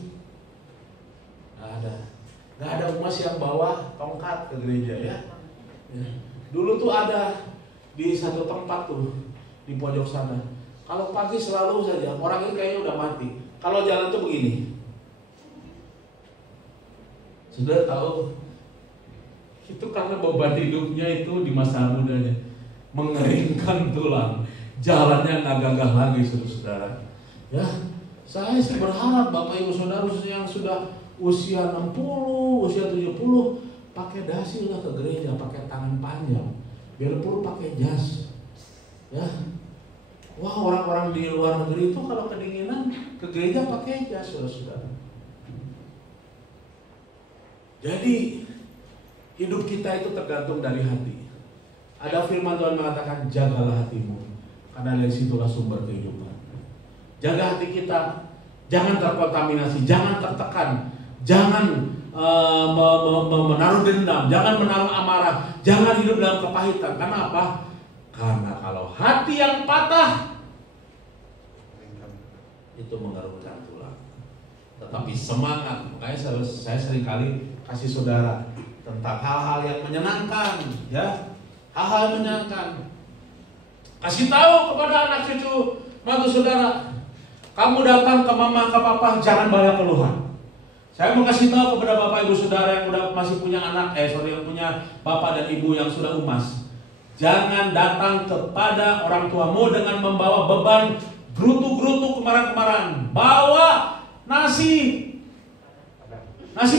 nggak ada umas yang bawa tongkat ke gereja ya. Dulu tuh ada di satu tempat tuh di pojok sana. Kalau pagi selalu saja orang ini kayaknya udah mati. Kalau jalan tuh begini. Sudah tahu itu karena beban hidupnya itu di masa mudanya mengeringkan tulang, jalannya nggak gagah lagi, saudara. Ya, saya sih berharap Bapak Ibu Saudara yang sudah usia 60, usia 70 pakai dasi lah ke gereja, pakai tangan panjang. Biarpun pakai jas, ya. Wah, orang-orang di luar negeri itu kalau kedinginan ke gereja pakai jas, saudara-saudara. Jadi hidup kita itu tergantung dari hati. Ada firman Tuhan mengatakan, jagalah hatimu, karena dari situlah sumber kehidupan. Jaga hati kita, jangan terkontaminasi, jangan tertekan, jangan menaruh dendam, jangan menaruh amarah, jangan hidup dalam kepahitan. Karena apa? Karena kalau hati yang patah itu mengerukkan tulang. Tetapi semangat, makanya saya sering kali kasih saudara tentang hal-hal yang menyenangkan, ya, hal-hal yang menyenangkan. Kasih tahu kepada anak cucu mantu saudara, kamu datang ke mama ke papa jangan banyak keluhan. Saya mau kasih tahu kepada Bapak Ibu Saudara yang udah masih punya anak, yang punya bapak dan ibu yang sudah umas. Jangan datang kepada orang tuamu dengan membawa beban gerutu-gerutu kemarin-kemarin. Bawa nasi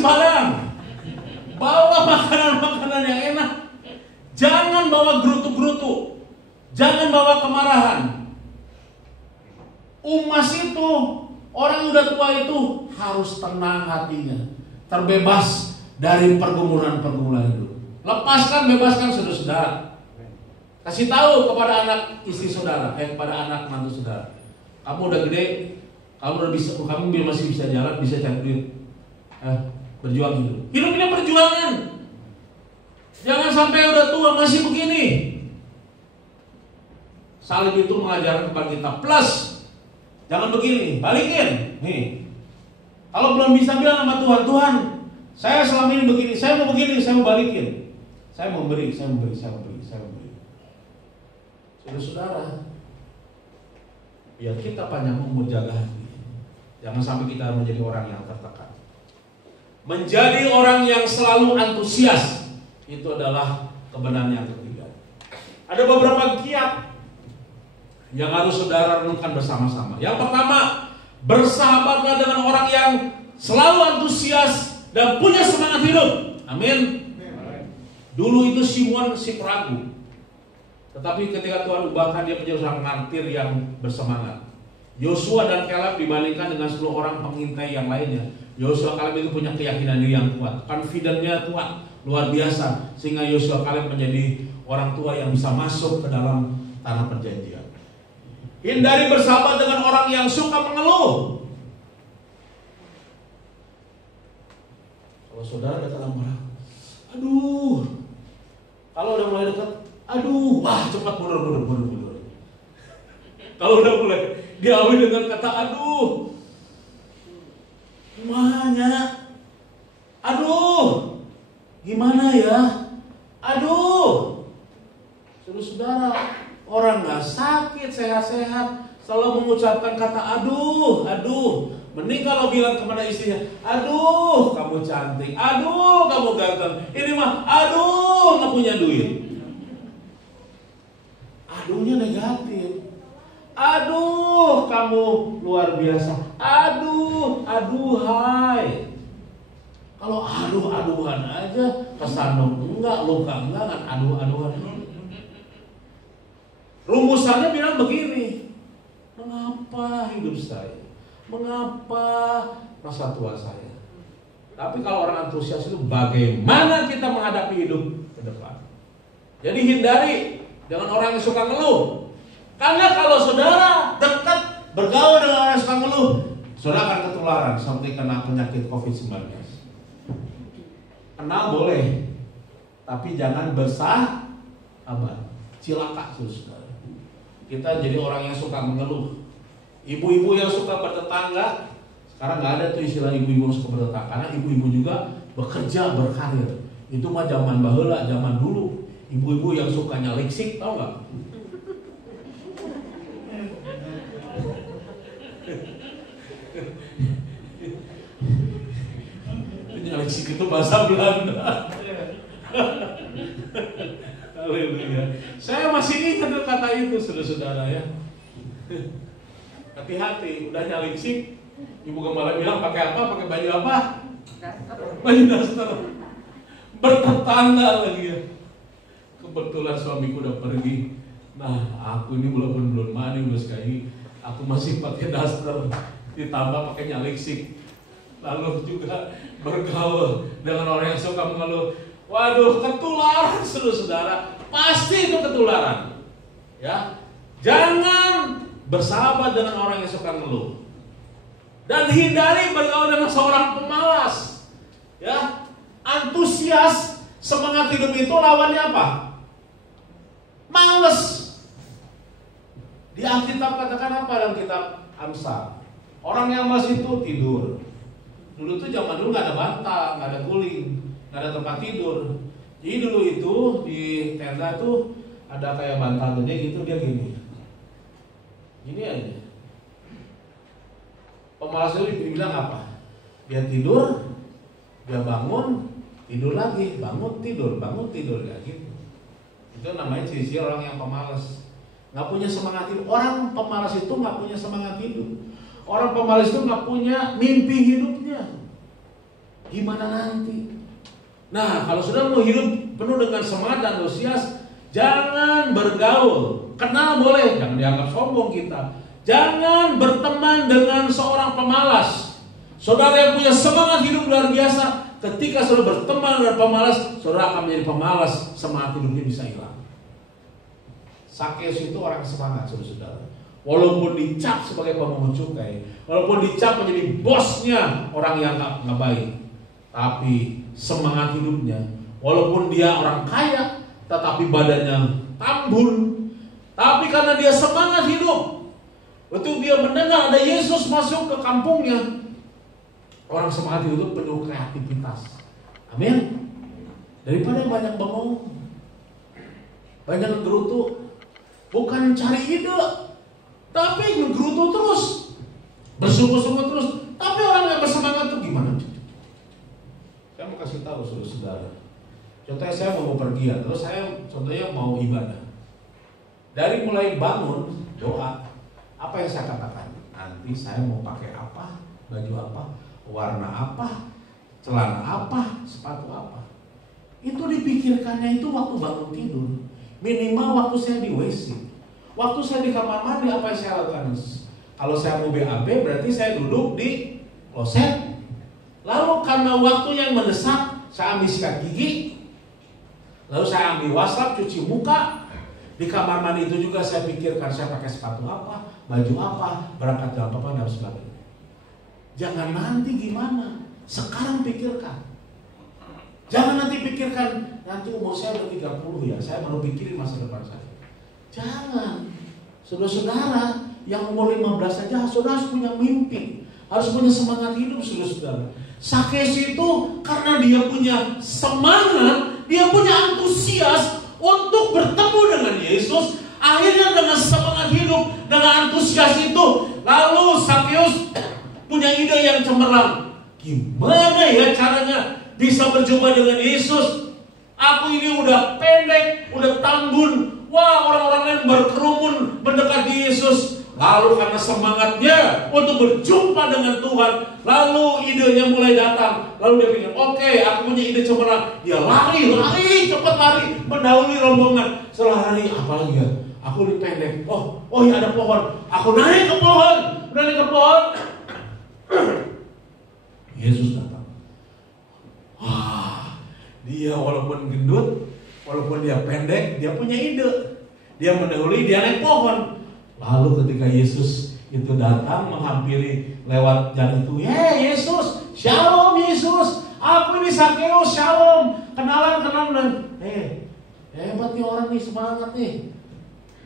padang. Bawa makanan-makanan yang enak. Jangan bawa gerutu-gerutu. Jangan bawa kemarahan. Umas itu, orang yang udah tua itu harus tenang hatinya, terbebas dari pergumulan-pergumulan hidup. Lepaskan, bebaskan saudara-saudara. Kasih tahu kepada anak istri saudara, kepada anak mantu saudara. Kamu udah gede, kamu masih bisa jalan, bisa cari duit. Berjuang hidup. Hidupnya perjuangan. Jangan sampai udah tua masih begini. Salib itu mengajarkan kepada kita plus. Jangan begini, balikin. Nih. Kalau belum bisa bilang sama Tuhan, Tuhan, saya selama ini begini, saya mau begini, saya mau balikin. Saya mau beri. Saudara-saudara, biar kita panjang umur, jaga hati. Jangan sampai kita menjadi orang yang tertekan. Menjadi orang yang selalu antusias, itu adalah kebenaran yang ketiga. Ada beberapa kiat yang harus saudara renungkan bersama-sama. Yang pertama, bersahabatlah dengan orang yang selalu antusias dan punya semangat hidup. Amin. Dulu itu Simon si peragu, tetapi ketika Tuhan ubahkan dia menjadi seorang martir yang bersemangat. Yosua dan Kaleb dibandingkan dengan 10 orang pengintai yang lainnya, Yosua Kaleb itu punya keyakinan diri yang kuat, confidence-nya kuat, luar biasa, sehingga Yosua Kaleb menjadi orang tua yang bisa masuk ke dalam tanah perjanjian. Hindari bersahabat dengan orang yang suka mengeluh. Kalau saudara datang orang, aduh, Kalau udah mulai dekat, aduh, wah cepat mundur. Kalau udah mulai diawali dengan kata aduh, gimana? Aduh, gimana ya? Aduh, saudara-saudara, orang nggak sakit, sehat-sehat, selalu mengucapkan kata aduh. Mending kalau bilang kepada istrinya, aduh, kamu cantik, aduh, kamu ganteng. Ini mah, aduh, nggak punya duit. Aduhnya negatif. Aduh, kamu luar biasa. Aduhai. Kalau aduh-aduhan aja, kesandung enggak, luka enggak, kan aduh-aduhan. Rumusannya bilang begini, mengapa hidup saya? Mengapa masa tua saya? Tapi kalau orang antusias itu bagaimana kita menghadapi hidup ke depan. Jadi hindari, jangan orang yang suka ngeluh. Karena kalau saudara dekat bergaul dengan orang yang suka ngeluh, saudara akan ketularan seperti kena penyakit COVID-19. Kenal boleh, tapi jangan bersahabat. Cilaka saudara. Kita jadi orang yang suka mengeluh. Ibu-ibu yang suka bertetangga, sekarang nggak ada tuh istilah ibu-ibu yang suka bertetangga, karena ibu-ibu juga bekerja berkarir. Itu mah zaman baheula, zaman dulu. Ibu-ibu yang suka nyaliksik, tau nggak? Nyaliksik itu bahasa Belanda. Haleluya. Saya masih ingat kata itu, saudara-saudara ya. Hati-hati, udah nyaliksik, ibu gembala bilang pakai apa? Pakai baju apa? Baju daster. Bertetangga lagi ya. Kebetulan suamiku udah pergi. Nah, aku ini belum mandi, belum sekali. Aku masih pakai daster, ditambah pakai nyaliksik. Lalu juga bergaul dengan orang yang suka mengeluh. Waduh, ketularan saudara. Pasti itu ketularan. Ya. Jangan bersahabat dengan orang yang suka ngeluh. Dan hindari bergaul dengan seorang pemalas. Ya. Antusias, semangat hidup itu lawannya apa? Males. Di Alkitab katakan apa dalam kitab Amsal? Orang yang malas itu tidur. Dulu tuh zaman dulu nggak ada bantal, nggak ada guling, nggak ada tempat tidur. Jadi dulu itu di tenda tuh ada kayak bantal gede gitu, dia gini. Gini aja. Pemalas itu dibilang apa? Dia tidur, dia bangun, tidur lagi, bangun tidur ya gitu. Itu namanya ciri-ciri orang yang pemalas. Nggak punya semangat hidup. Orang pemalas itu nggak punya semangat hidup. Orang pemalas itu nggak punya mimpi hidupnya. Gimana nanti? Nah, kalau sudah mau hidup penuh dengan semangat dan antusias, jangan bergaul. Kenal boleh, jangan dianggap sombong kita. Jangan berteman dengan seorang pemalas. Saudara yang punya semangat hidup luar biasa, ketika saudara berteman dengan pemalas, saudara akan menjadi pemalas, semangat hidupnya bisa hilang. Sakeus itu orang semangat, saudara-saudara. Walaupun dicap sebagai pemungut cukai, walaupun dicap menjadi bosnya orang yang nggak baik, tapi semangat hidupnya, walaupun dia orang kaya, tetapi badannya tambun, tapi karena dia semangat hidup, waktu dia mendengar ada Yesus masuk ke kampungnya, orang semangat hidup penuh kreativitas. Amin. Daripada banyak bengong, banyak ngegerutu, bukan cari ide, tapi ngegerutu terus, bersungut-sungut terus. Tapi orang yang bersemangat itu gimana? Saya mau kasih tahu saudara. Contohnya saya mau pergi, terus saya contohnya mau ibadah. Dari mulai bangun doa, apa yang saya katakan? Nanti saya mau pakai apa, baju apa, warna apa, celana apa, sepatu apa. Itu dipikirkannya itu waktu bangun tidur. Minimal waktu saya di WC. Waktu saya di kamar mandi, apa yang saya lakukan? Kalau saya mau BAB berarti saya duduk di kloset. Lalu karena waktu yang mendesak, saya ambil sikat gigi. Lalu saya ambil wastafel, cuci muka. Di kamar mandi itu juga saya pikirkan saya pakai sepatu apa, baju apa, berangkat jam apa, dan sebagainya. Jangan nanti gimana, sekarang pikirkan. Jangan nanti pikirkan pikirkan nanti umur saya udah 30 ya, saya baru pikirin masa depan saya. Jangan. Saudara-saudara yang umur 15 saja, saudara harus punya mimpi, harus punya semangat hidup, saudara-saudara. Zakheus itu karena dia punya semangat, dia punya antusias untuk bertemu dengan Yesus. Akhirnya dengan semangat hidup, dengan antusias itu, lalu Zakheus punya ide yang cemerlang. Gimana ya caranya bisa berjumpa dengan Yesus? Aku ini udah pendek, udah tambun. Wah, orang-orang lain berkerumun mendekati Yesus. Lalu karena semangatnya untuk berjumpa dengan Tuhan, lalu idenya mulai datang. Lalu dia pikir, oke, aku punya ide cemerlang. Dia lari, cepat lari, mendahului rombongan. Setelah lari, apalagi ya? Aku lebih pendek. Oh ya ada pohon. Aku naik ke pohon. Yesus datang. Wah, dia walaupun gendut, walaupun dia pendek, dia punya ide. Dia mendahului, dia naik pohon. Lalu ketika Yesus itu datang menghampiri lewat jalan itu, Yesus, shalom Yesus, aku ini Zakheus, shalom, kenalan. Hebat nih orang nih, semangat nih.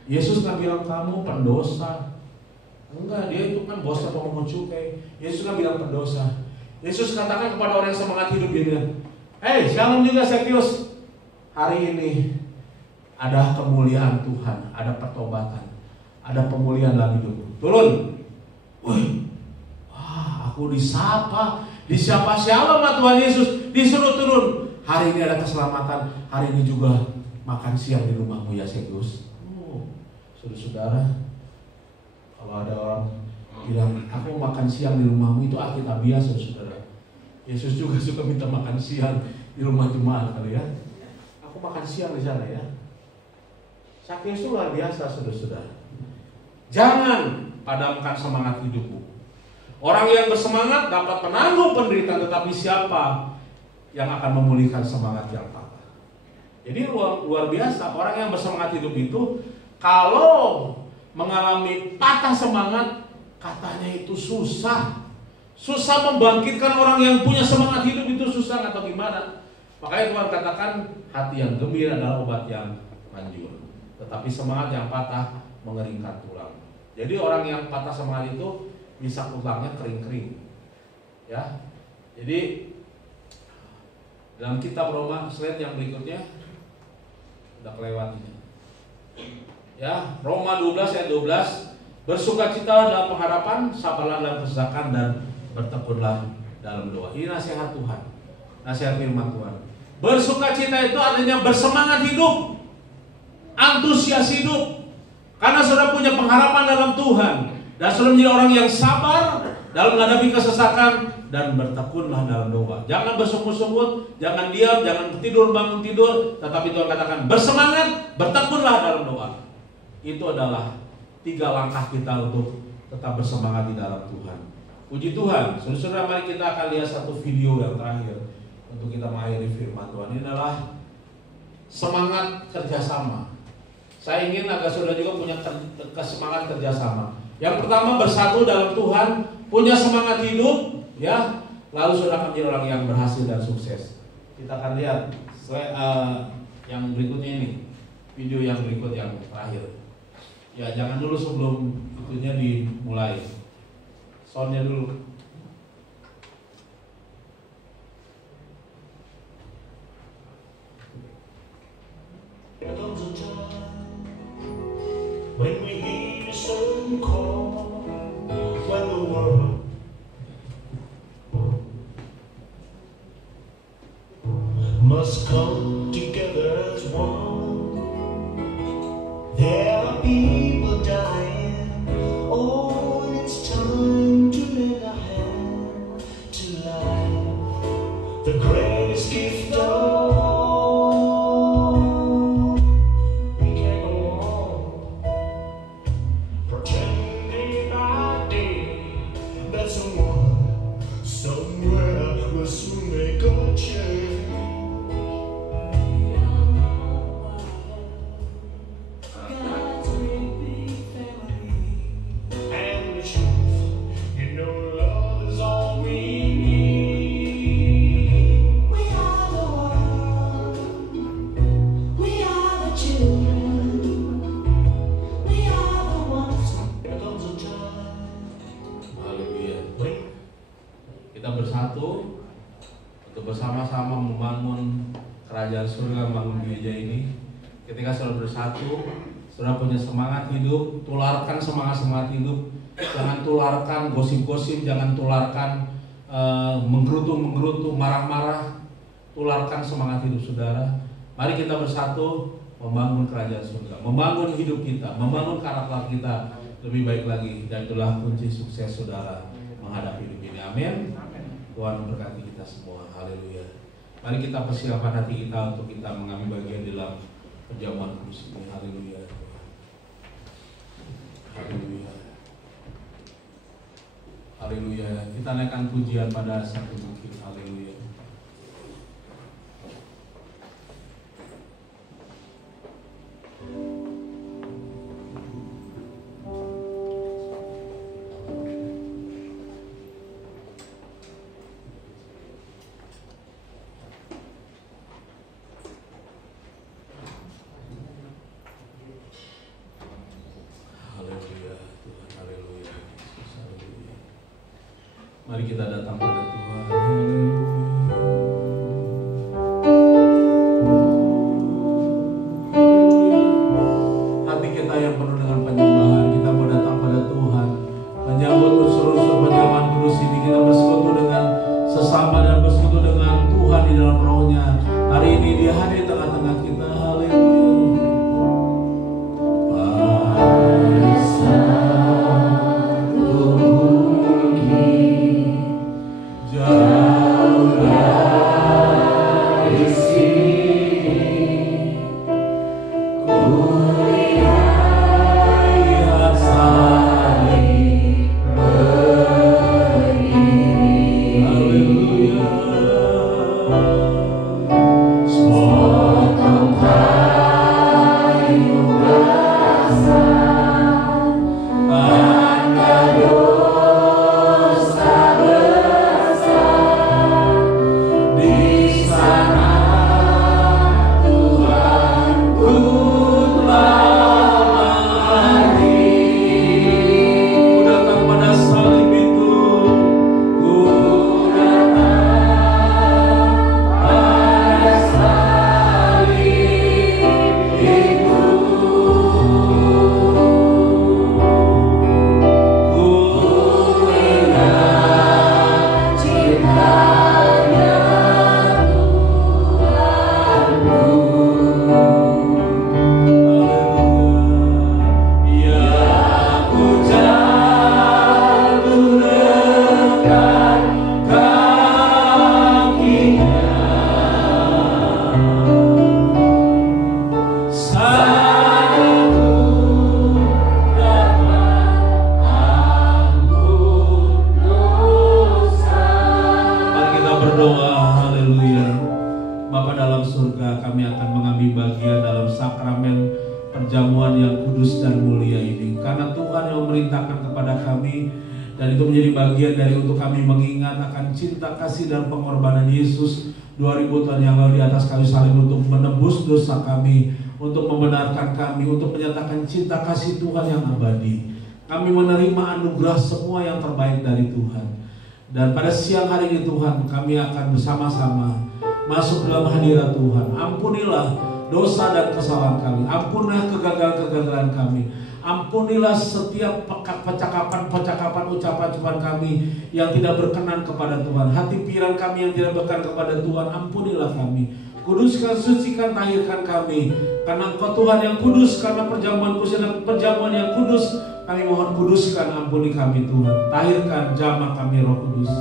Yesus kan bilang kamu pendosa. Enggak, dia itu kan bosnya pengungut cukai. Yesus kan bilang pendosa. Yesus katakan kepada orang yang semangat hidup, dia bilang, shalom juga Zakheus. Hari ini ada kemuliaan Tuhan, ada pertobatan, ada pemulihan dalam hidupku. Turun. Aku disapa sama Tuhan Yesus, disuruh turun. Hari ini ada keselamatan, hari ini juga makan siang di rumahmu ya Zakheus. Saudara-saudara, kalau ada orang bilang aku makan siang di rumahmu, itu alkitabiah, saudara. Yesus juga suka minta makan siang di rumah jemaat kali ya. Aku makan siang di sana ya. Zakheus itu luar biasa, saudara-saudara. Jangan padamkan semangat hidupmu. Orang yang bersemangat dapat menanggung penderitaan, tetapi siapa yang akan memulihkan semangat yang patah? Jadi luar biasa, orang yang bersemangat hidup itu kalau mengalami patah semangat, katanya itu susah membangkitkan orang yang punya semangat hidup itu susah atau gimana. Makanya Tuhan katakan hati yang gembira adalah obat yang manjur, tetapi semangat yang patah mengeringkan tulang. Jadi orang yang patah semangat itu bisa tulangnya kering-kering. Ya. Jadi dalam kitab Roma, slide yang berikutnya udah kelewat ini. Ya, Roma 12 ayat 12, bersukacita dalam pengharapan, sabarlah dalam kesesakan, dan bertekunlah dalam doa. Ini nasihat Tuhan, nasihat firman Tuhan. Bersukacita itu artinya bersemangat hidup, antusias hidup, karena saudara punya pengharapan dalam Tuhan, dan saudara menjadi orang yang sabar dalam menghadapi kesesakan, dan bertekunlah dalam doa. Jangan bersungut-sungut, jangan diam, jangan tidur bangun tidur, tetapi Tuhan katakan bersemangat, bertekunlah dalam doa. Itu adalah 3 langkah kita untuk tetap bersemangat di dalam Tuhan. Puji Tuhan. Saudara-saudara, mari kita akan lihat satu video yang terakhir untuk kita mengakhiri firman Tuhan. Ini adalah semangat kerjasama. Saya ingin agar saudara juga punya semangat kerjasama. Yang pertama, bersatu dalam Tuhan, punya semangat hidup, ya. Lalu saudara akan menjadi orang yang berhasil dan sukses. Kita akan lihat yang berikutnya ini, video yang berikut yang terakhir. Ya, jangan dulu sebelum itunya dimulai. Soundnya dulu. There comes a time when we hear a certain call, when the world must come together as one. There are people dying. Oh, it's time to lend a hand to life, the greatest gift of all. We can't go on pretending day by day that someone somewhere will soon make a change. Love is all we need. We are the ones. kerajaan surga, membangun gereja ini. Ketika saudara bersatu, saudara punya semangat hidup, tularkan semangat hidup. Jangan tularkan gosip-gosip, jangan tularkan menggerutu, marah-marah. Tularkan semangat hidup saudara. Mari kita bersatu membangun kerajaan surga, membangun hidup kita, membangun karakter kita lebih baik lagi. Dan itulah kunci sukses saudara menghadapi hidup ini. Amin. Tuhan memberkati kita semua. Haleluya. Mari kita persiapkan hati kita untuk kita mengambil bagian dalam perjamuan kudus ini. Haleluya. Haleluya. Haleluya. Kita naikkan pujian pada satu bukit. Haleluya. Mari kita datang pada Tuhan. Hati kita yang penuh dengan penyembahan, kita mau datang pada Tuhan, menyambut unsur-unsur perjamuan kudus ini. Kita bersekutu dengan sesama dan bersekutu dengan Tuhan di dalam rohnya. Hari ini Dia hadir di tengah-tengah kita. Haleluya. Cinta kasih dan pengorbanan Yesus 2000 tahun yang lalu di atas kayu salib untuk menebus dosa kami, untuk membenarkan kami, untuk menyatakan cinta kasih Tuhan yang abadi. Kami menerima anugerah semua yang terbaik dari Tuhan. Dan pada siang hari ini Tuhan, kami akan bersama-sama masuk dalam hadirat Tuhan. Ampunilah dosa dan kesalahan kami, ampunilah kegagalan-kegagalan kami. Ampunilah setiap percakapan, ucapan kami yang tidak berkenan kepada Tuhan. Hati pikiran kami yang tidak berkenan kepada Tuhan, ampunilah kami. Kuduskan, sucikan, tahirkan kami. Karena Engkau Tuhan yang kudus, karena perjamuan kudus dan perjamuan yang kudus, kami mohon kuduskan, ampuni kami Tuhan. Tahirkan, jamah kami Roh Kudus.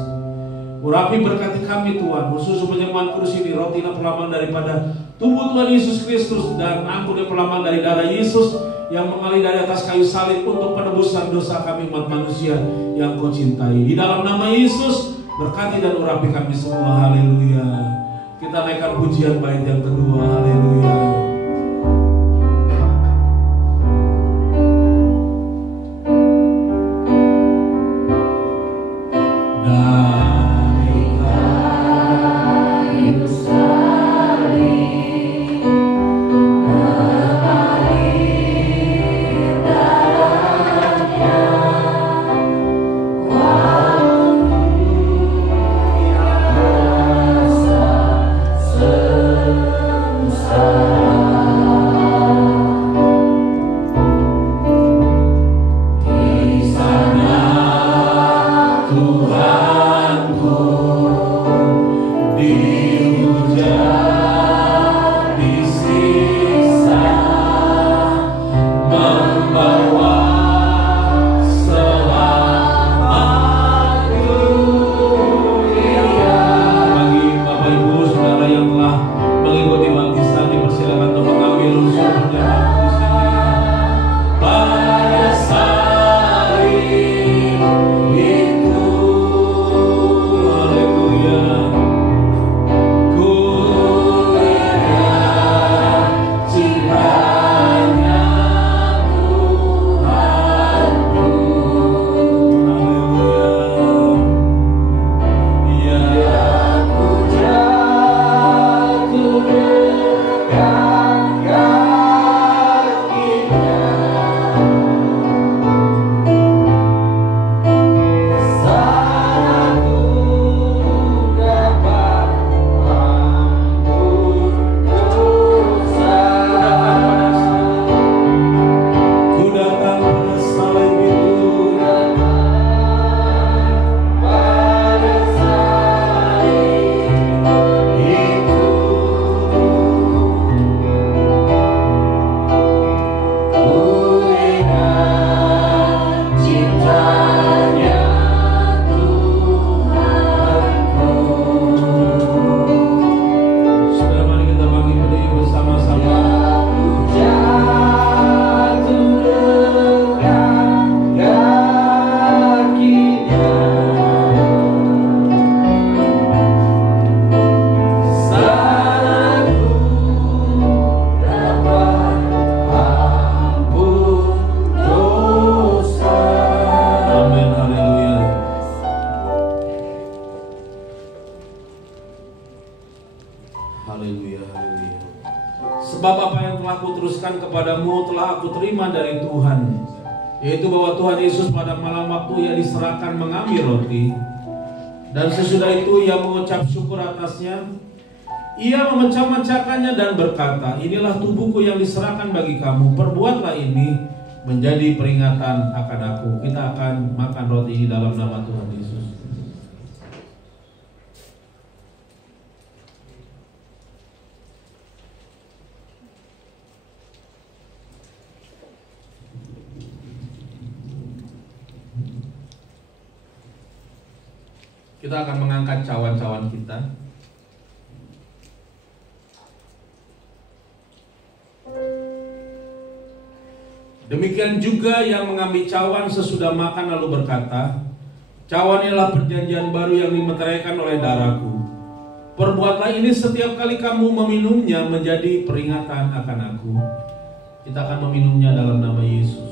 Urapi berkati kami Tuhan, khusus perjamuan kudus ini, roti perlambang daripada tubuh Tuhan Yesus Kristus, dan ampuni perlambang dari darah Yesus yang mengalir dari atas kayu salib untuk penebusan dosa kami umat manusia yang Kau cintai. Di dalam nama Yesus, berkati dan urapi kami semua. Haleluya. Kita naikkan pujian bait yang kedua. Haleluya. Love Haleluya, haleluya. Sebab apa yang telah kuteruskan kepadamu telah aku terima dari Tuhan, yaitu bahwa Tuhan Yesus pada malam waktu ia diserahkan mengambil roti, dan sesudah itu ia mengucap syukur atasnya. Ia memecah-mecahkannya dan berkata, inilah tubuhku yang diserahkan bagi kamu, perbuatlah ini menjadi peringatan akan aku. Kita akan makan roti ini dalam nama Tuhan Yesus. Kita akan mengangkat cawan-cawan kita. Demikian juga yang mengambil cawan sesudah makan lalu berkata, cawan ialah perjanjian baru yang dimeteraikan oleh darahku. Perbuatlah ini setiap kali kamu meminumnya menjadi peringatan akan aku. Kita akan meminumnya dalam nama Yesus.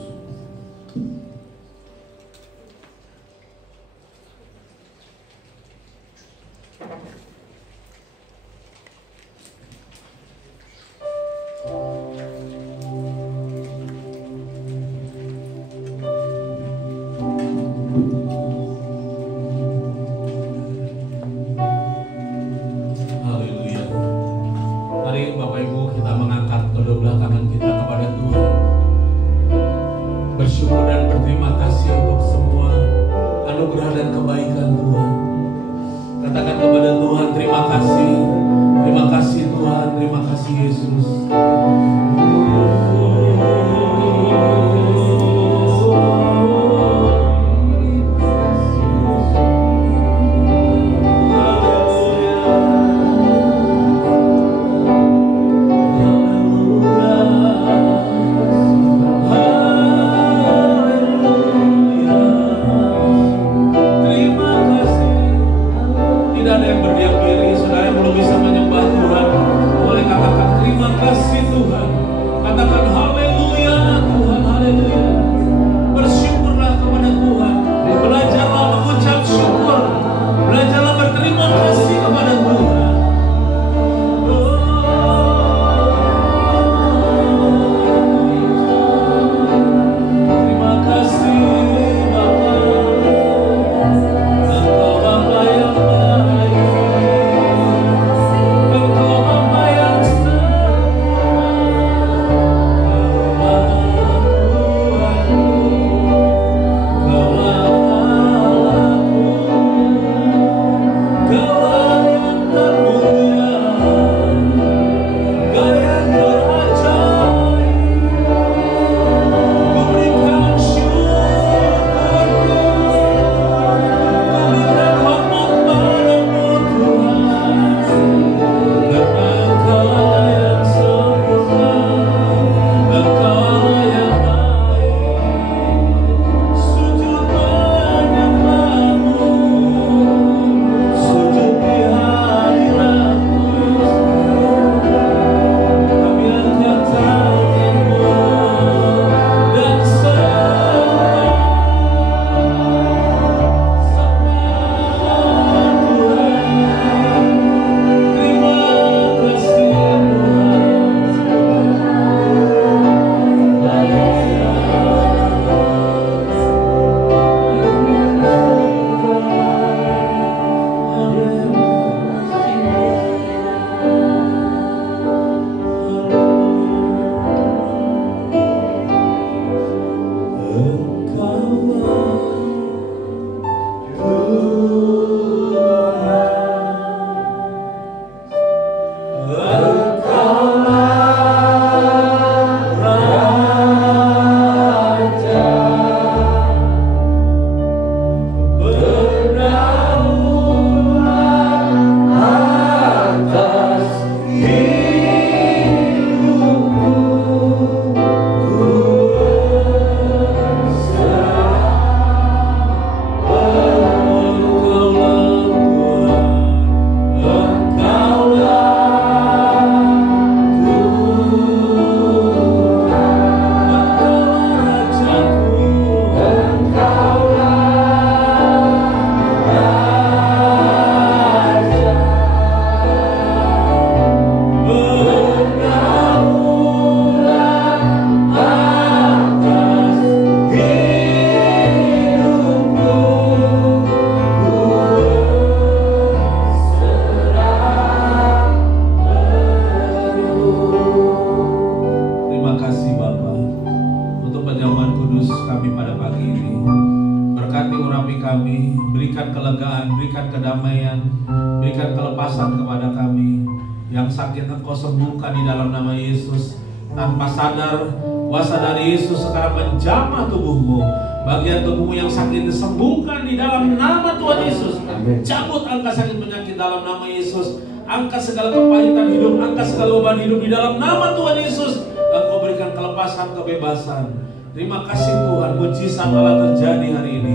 sakit Engkau sembuhkan di dalam nama Yesus. Tanpa sadar, kuasa dari Yesus sekarang menjamah tubuhmu. Bagian tubuhmu yang sakit disembuhkan di dalam nama Tuhan Yesus. Cabut angka sakit penyakit dalam nama Yesus. Angkat segala kepahitan hidup, angkat segala beban hidup di dalam nama Tuhan Yesus. Engkau berikan kelepasan, kebebasan. Terima kasih Tuhan, mujizat Allah terjadi hari ini.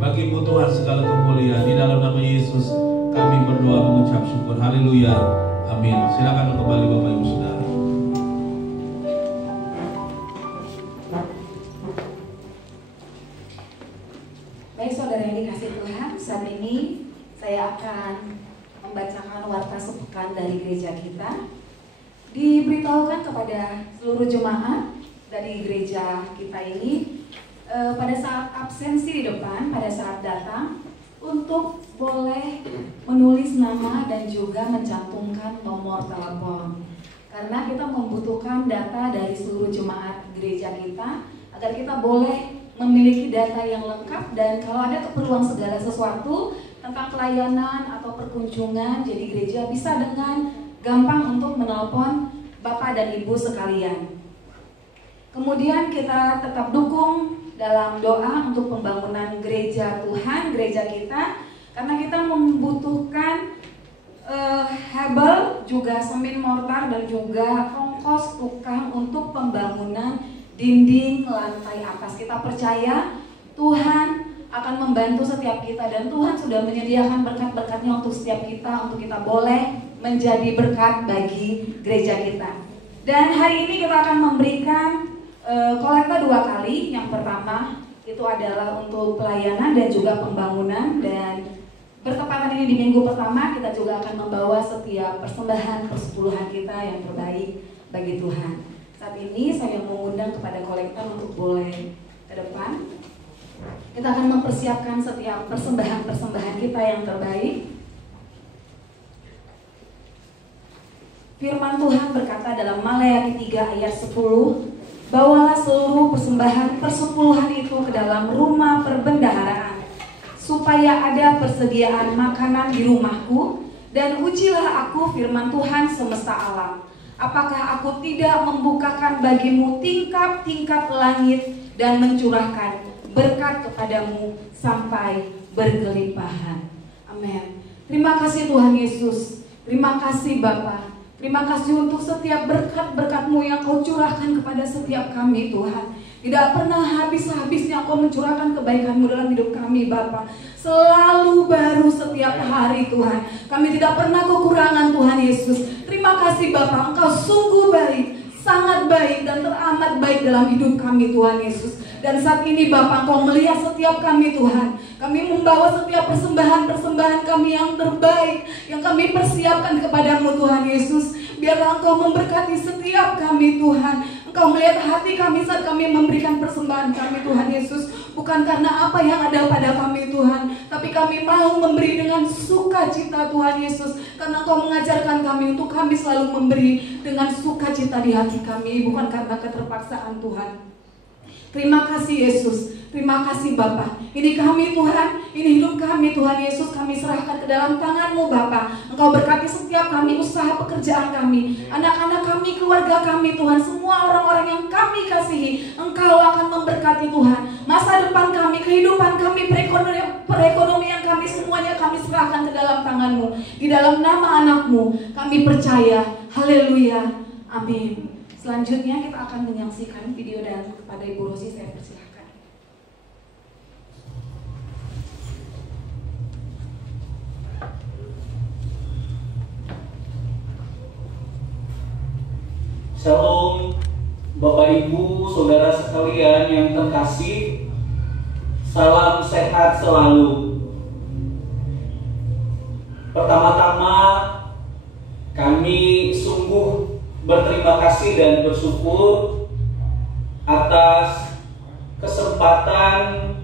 Bagimu Tuhan segala kemuliaan. Di dalam nama Yesus kami berdoa mengucap syukur. Haleluya. Amin. Silakan kembali Bapak Ibu Saudara. Baik saudara yang dikasih Tuhan, saat ini saya akan membacakan warta sepekan dari gereja kita. Diberitahukan kepada seluruh jemaat dari gereja kita ini pada saat absensi di depan, pada saat datang, untuk boleh menulis nama dan juga mencantumkan nomor telepon. Karena kita membutuhkan data dari seluruh jemaat gereja kita agar kita boleh memiliki data yang lengkap, dan kalau ada keperluan segala sesuatu tentang pelayanan atau perkunjungan, jadi gereja bisa dengan gampang untuk menelpon Bapak dan Ibu sekalian. Kemudian kita tetap dukung dalam doa untuk pembangunan gereja Tuhan, gereja kita, karena kita membutuhkan hebel, juga semen mortar, dan juga ongkos tukang untuk pembangunan dinding lantai atas. Kita percaya Tuhan akan membantu setiap kita, dan Tuhan sudah menyediakan berkat-berkatnya untuk setiap kita, untuk kita boleh menjadi berkat bagi gereja kita. Dan hari ini kita akan memberikan kolekta 2 kali. Yang pertama itu adalah untuk pelayanan dan juga pembangunan, dan bertepatan ini di minggu pertama kita juga akan membawa setiap persembahan persepuluhan kita yang terbaik bagi Tuhan. Saat ini saya mengundang kepada kolektor untuk boleh ke depan. Kita akan mempersiapkan setiap persembahan-persembahan kita yang terbaik. Firman Tuhan berkata dalam Maleakhi 3 ayat 10, bawalah seluruh persembahan persepuluhan itu ke dalam rumah perbendaharaan, supaya ada persediaan makanan di rumahku, dan ujilah aku firman Tuhan semesta alam. Apakah aku tidak membukakan bagimu tingkap-tingkap langit dan mencurahkan berkat kepadamu sampai berkelimpahan. Amin. Terima kasih Tuhan Yesus. Terima kasih Bapa. Terima kasih untuk setiap berkat-berkat-Mu yang Kau curahkan kepada setiap kami Tuhan. Tidak pernah habis-habisnya Kau mencurahkan kebaikan-Mu dalam hidup kami Bapa. Selalu baru setiap hari Tuhan. Kami tidak pernah kekurangan Tuhan Yesus. Terima kasih Bapa, Engkau sungguh baik, sangat baik dan teramat baik dalam hidup kami Tuhan Yesus. Dan saat ini Bapa, Engkau melihat setiap kami Tuhan. Kami membawa setiap persembahan-persembahan kami yang terbaik, yang kami persiapkan kepadamu Tuhan Yesus. Biarlah Engkau memberkati setiap kami Tuhan. Engkau melihat hati kami saat kami memberikan persembahan kami Tuhan Yesus. Bukan karena apa yang ada pada kami Tuhan, tapi kami mau memberi dengan sukacita Tuhan Yesus. Karena Engkau mengajarkan kami untuk kami selalu memberi dengan sukacita di hati kami, bukan karena keterpaksaan Tuhan. Terima kasih Yesus, terima kasih Bapa. Ini kami Tuhan, ini hidup kami Tuhan Yesus, kami serahkan ke dalam tangan-Mu Bapa. Engkau berkati setiap kami, usaha pekerjaan kami, anak-anak kami, keluarga kami Tuhan, semua orang-orang yang kami kasihi. Engkau akan memberkati Tuhan. Masa depan kami, kehidupan kami, perekonomian kami, semuanya kami serahkan ke dalam tangan-Mu. Di dalam nama anak-Mu kami percaya. Haleluya, amin. Selanjutnya kita akan menyaksikan video dan kepada Ibu Rosi saya persilahkan. Shalom Bapak Ibu, Saudara sekalian yang terkasih. Salam sehat selalu. Pertama-tama kami sungguh berterima kasih dan bersyukur atas kesempatan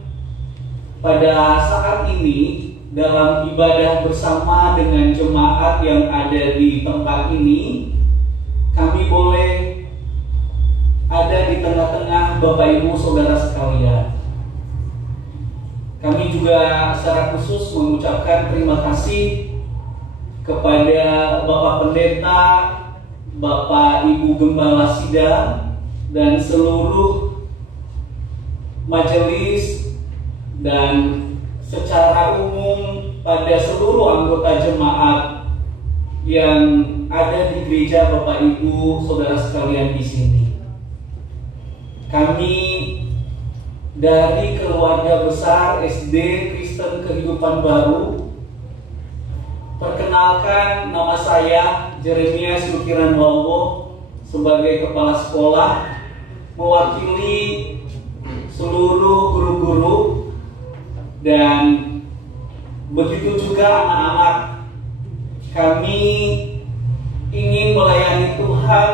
pada saat ini dalam ibadah bersama dengan jemaat yang ada di tempat ini. Kami boleh ada di tengah-tengah Bapak Ibu Saudara sekalian. Kami juga secara khusus mengucapkan terima kasih kepada Bapak Pendeta Bapak Ibu Gembala Sidang dan seluruh majelis dan secara umum pada seluruh anggota jemaat yang ada di gereja, Bapak Ibu, saudara sekalian di sini. Kami dari keluarga besar SD Kristen Kehidupan Baru, perkenalkan, nama saya Jeremias Lukiran Walwo sebagai kepala sekolah, mewakili seluruh guru-guru dan begitu juga anak-anak. Kami ingin melayani Tuhan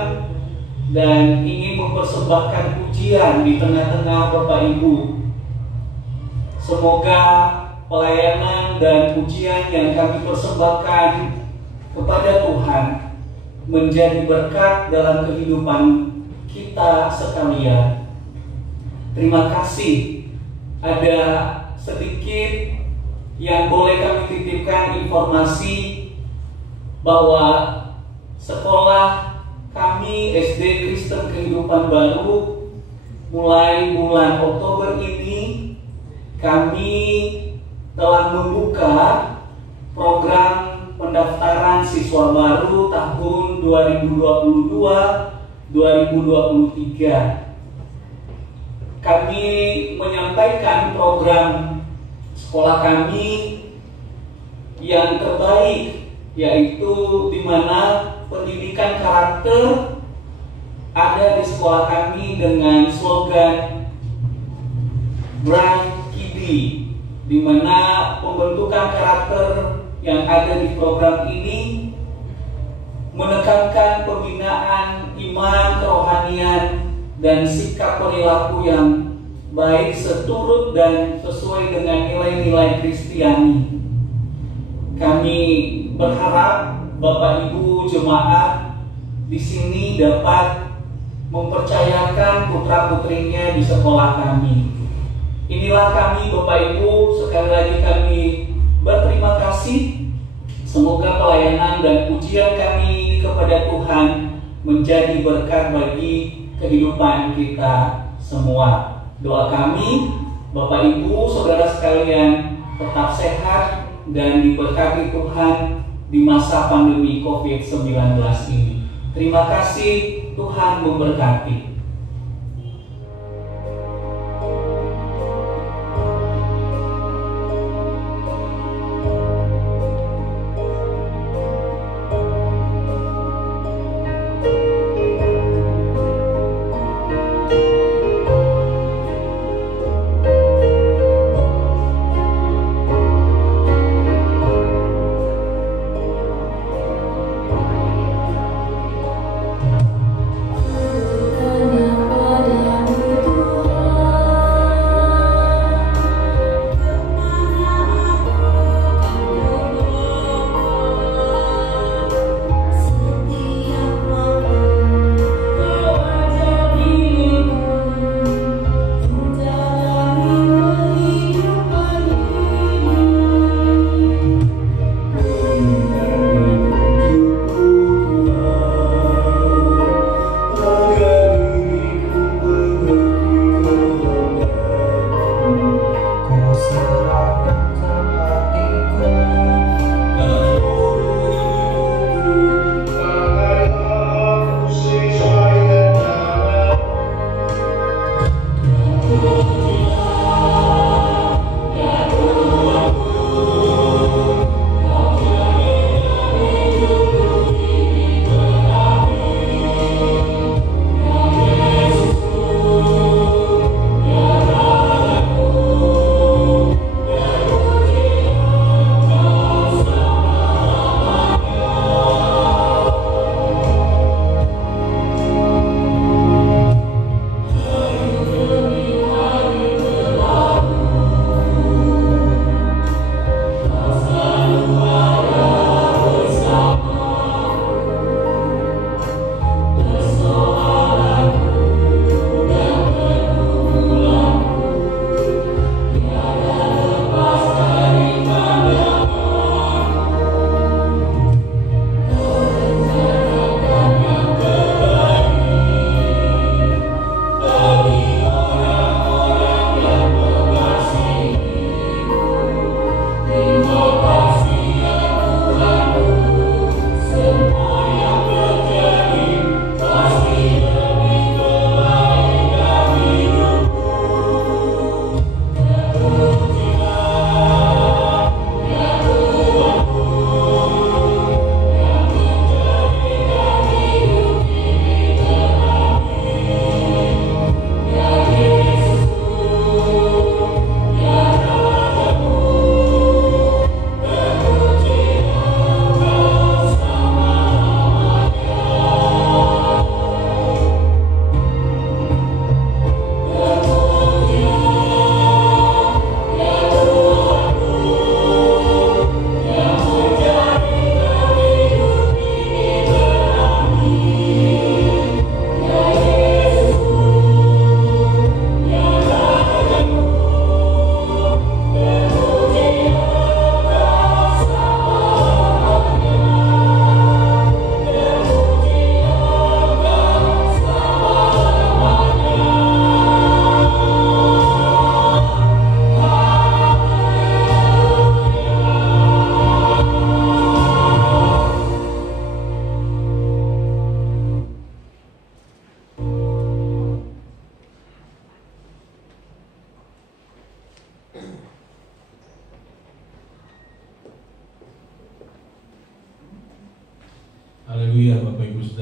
dan ingin mempersembahkan pujian di tengah-tengah Bapak Ibu. Semoga pelayanan dan pujian yang kami persembahkan kepada Tuhan menjadi berkat dalam kehidupan kita sekalian. Terima kasih. Ada sedikit yang boleh kami titipkan informasi bahwa sekolah kami SD Kristen Kehidupan Baru mulai bulan Oktober ini kami telah membuka program pendaftaran siswa baru tahun 2022-2023. Kami menyampaikan program sekolah kami yang terbaik, yaitu di mana pendidikan karakter ada di sekolah kami dengan slogan Bright Kidi, di mana pembentukan karakter yang ada di program ini menekankan pembinaan iman, kerohanian, dan sikap perilaku yang baik seturut dan sesuai dengan nilai-nilai Kristiani. Kami berharap Bapak Ibu jemaat di sini dapat mempercayakan putra-putrinya di sekolah kami. Inilah kami Bapak Ibu, sekali lagi kami berterima kasih. Semoga pelayanan dan pujian kami kepada Tuhan menjadi berkat bagi kehidupan kita semua. Doa kami, Bapak Ibu, saudara sekalian, tetap sehat dan diberkati Tuhan di masa pandemi COVID-19 ini. Terima kasih, Tuhan memberkati.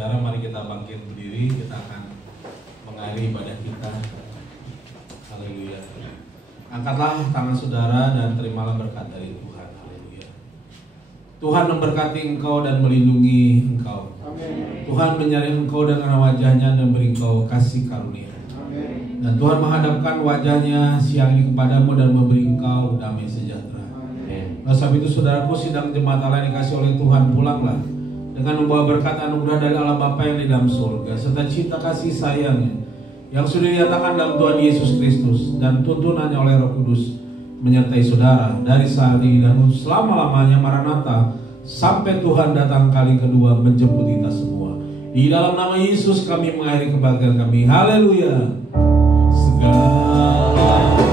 saudara, mari kita bangkit berdiri, kita akan mengakhiri ibadah kita. Haleluya. Angkatlah tangan saudara dan terimalah berkat dari Tuhan. Haleluya. Tuhan memberkati engkau dan melindungi engkau. Amin. Tuhan menyertai engkau dengan wajahnya dan beri engkau kasih karunia. Amin. Dan Tuhan menghadapkan wajahnya siang ini kepadamu dan memberi engkau damai sejahtera. Amin. Nah, sebab itu saudaraku, sidang jemaat Allah yang dikasih oleh Tuhan, pulanglah dengan membawa berkat anugerah dari Allah Bapa yang di dalam surga, serta cinta kasih sayangnya yang sudah dinyatakan dalam Tuhan Yesus Kristus, dan tuntunannya oleh Roh Kudus menyertai saudara dari saat ini dan selama-lamanya. Maranatha, sampai Tuhan datang kali kedua menjemput kita semua. Di dalam nama Yesus kami mengakhiri kebaktian kami. Haleluya. Segala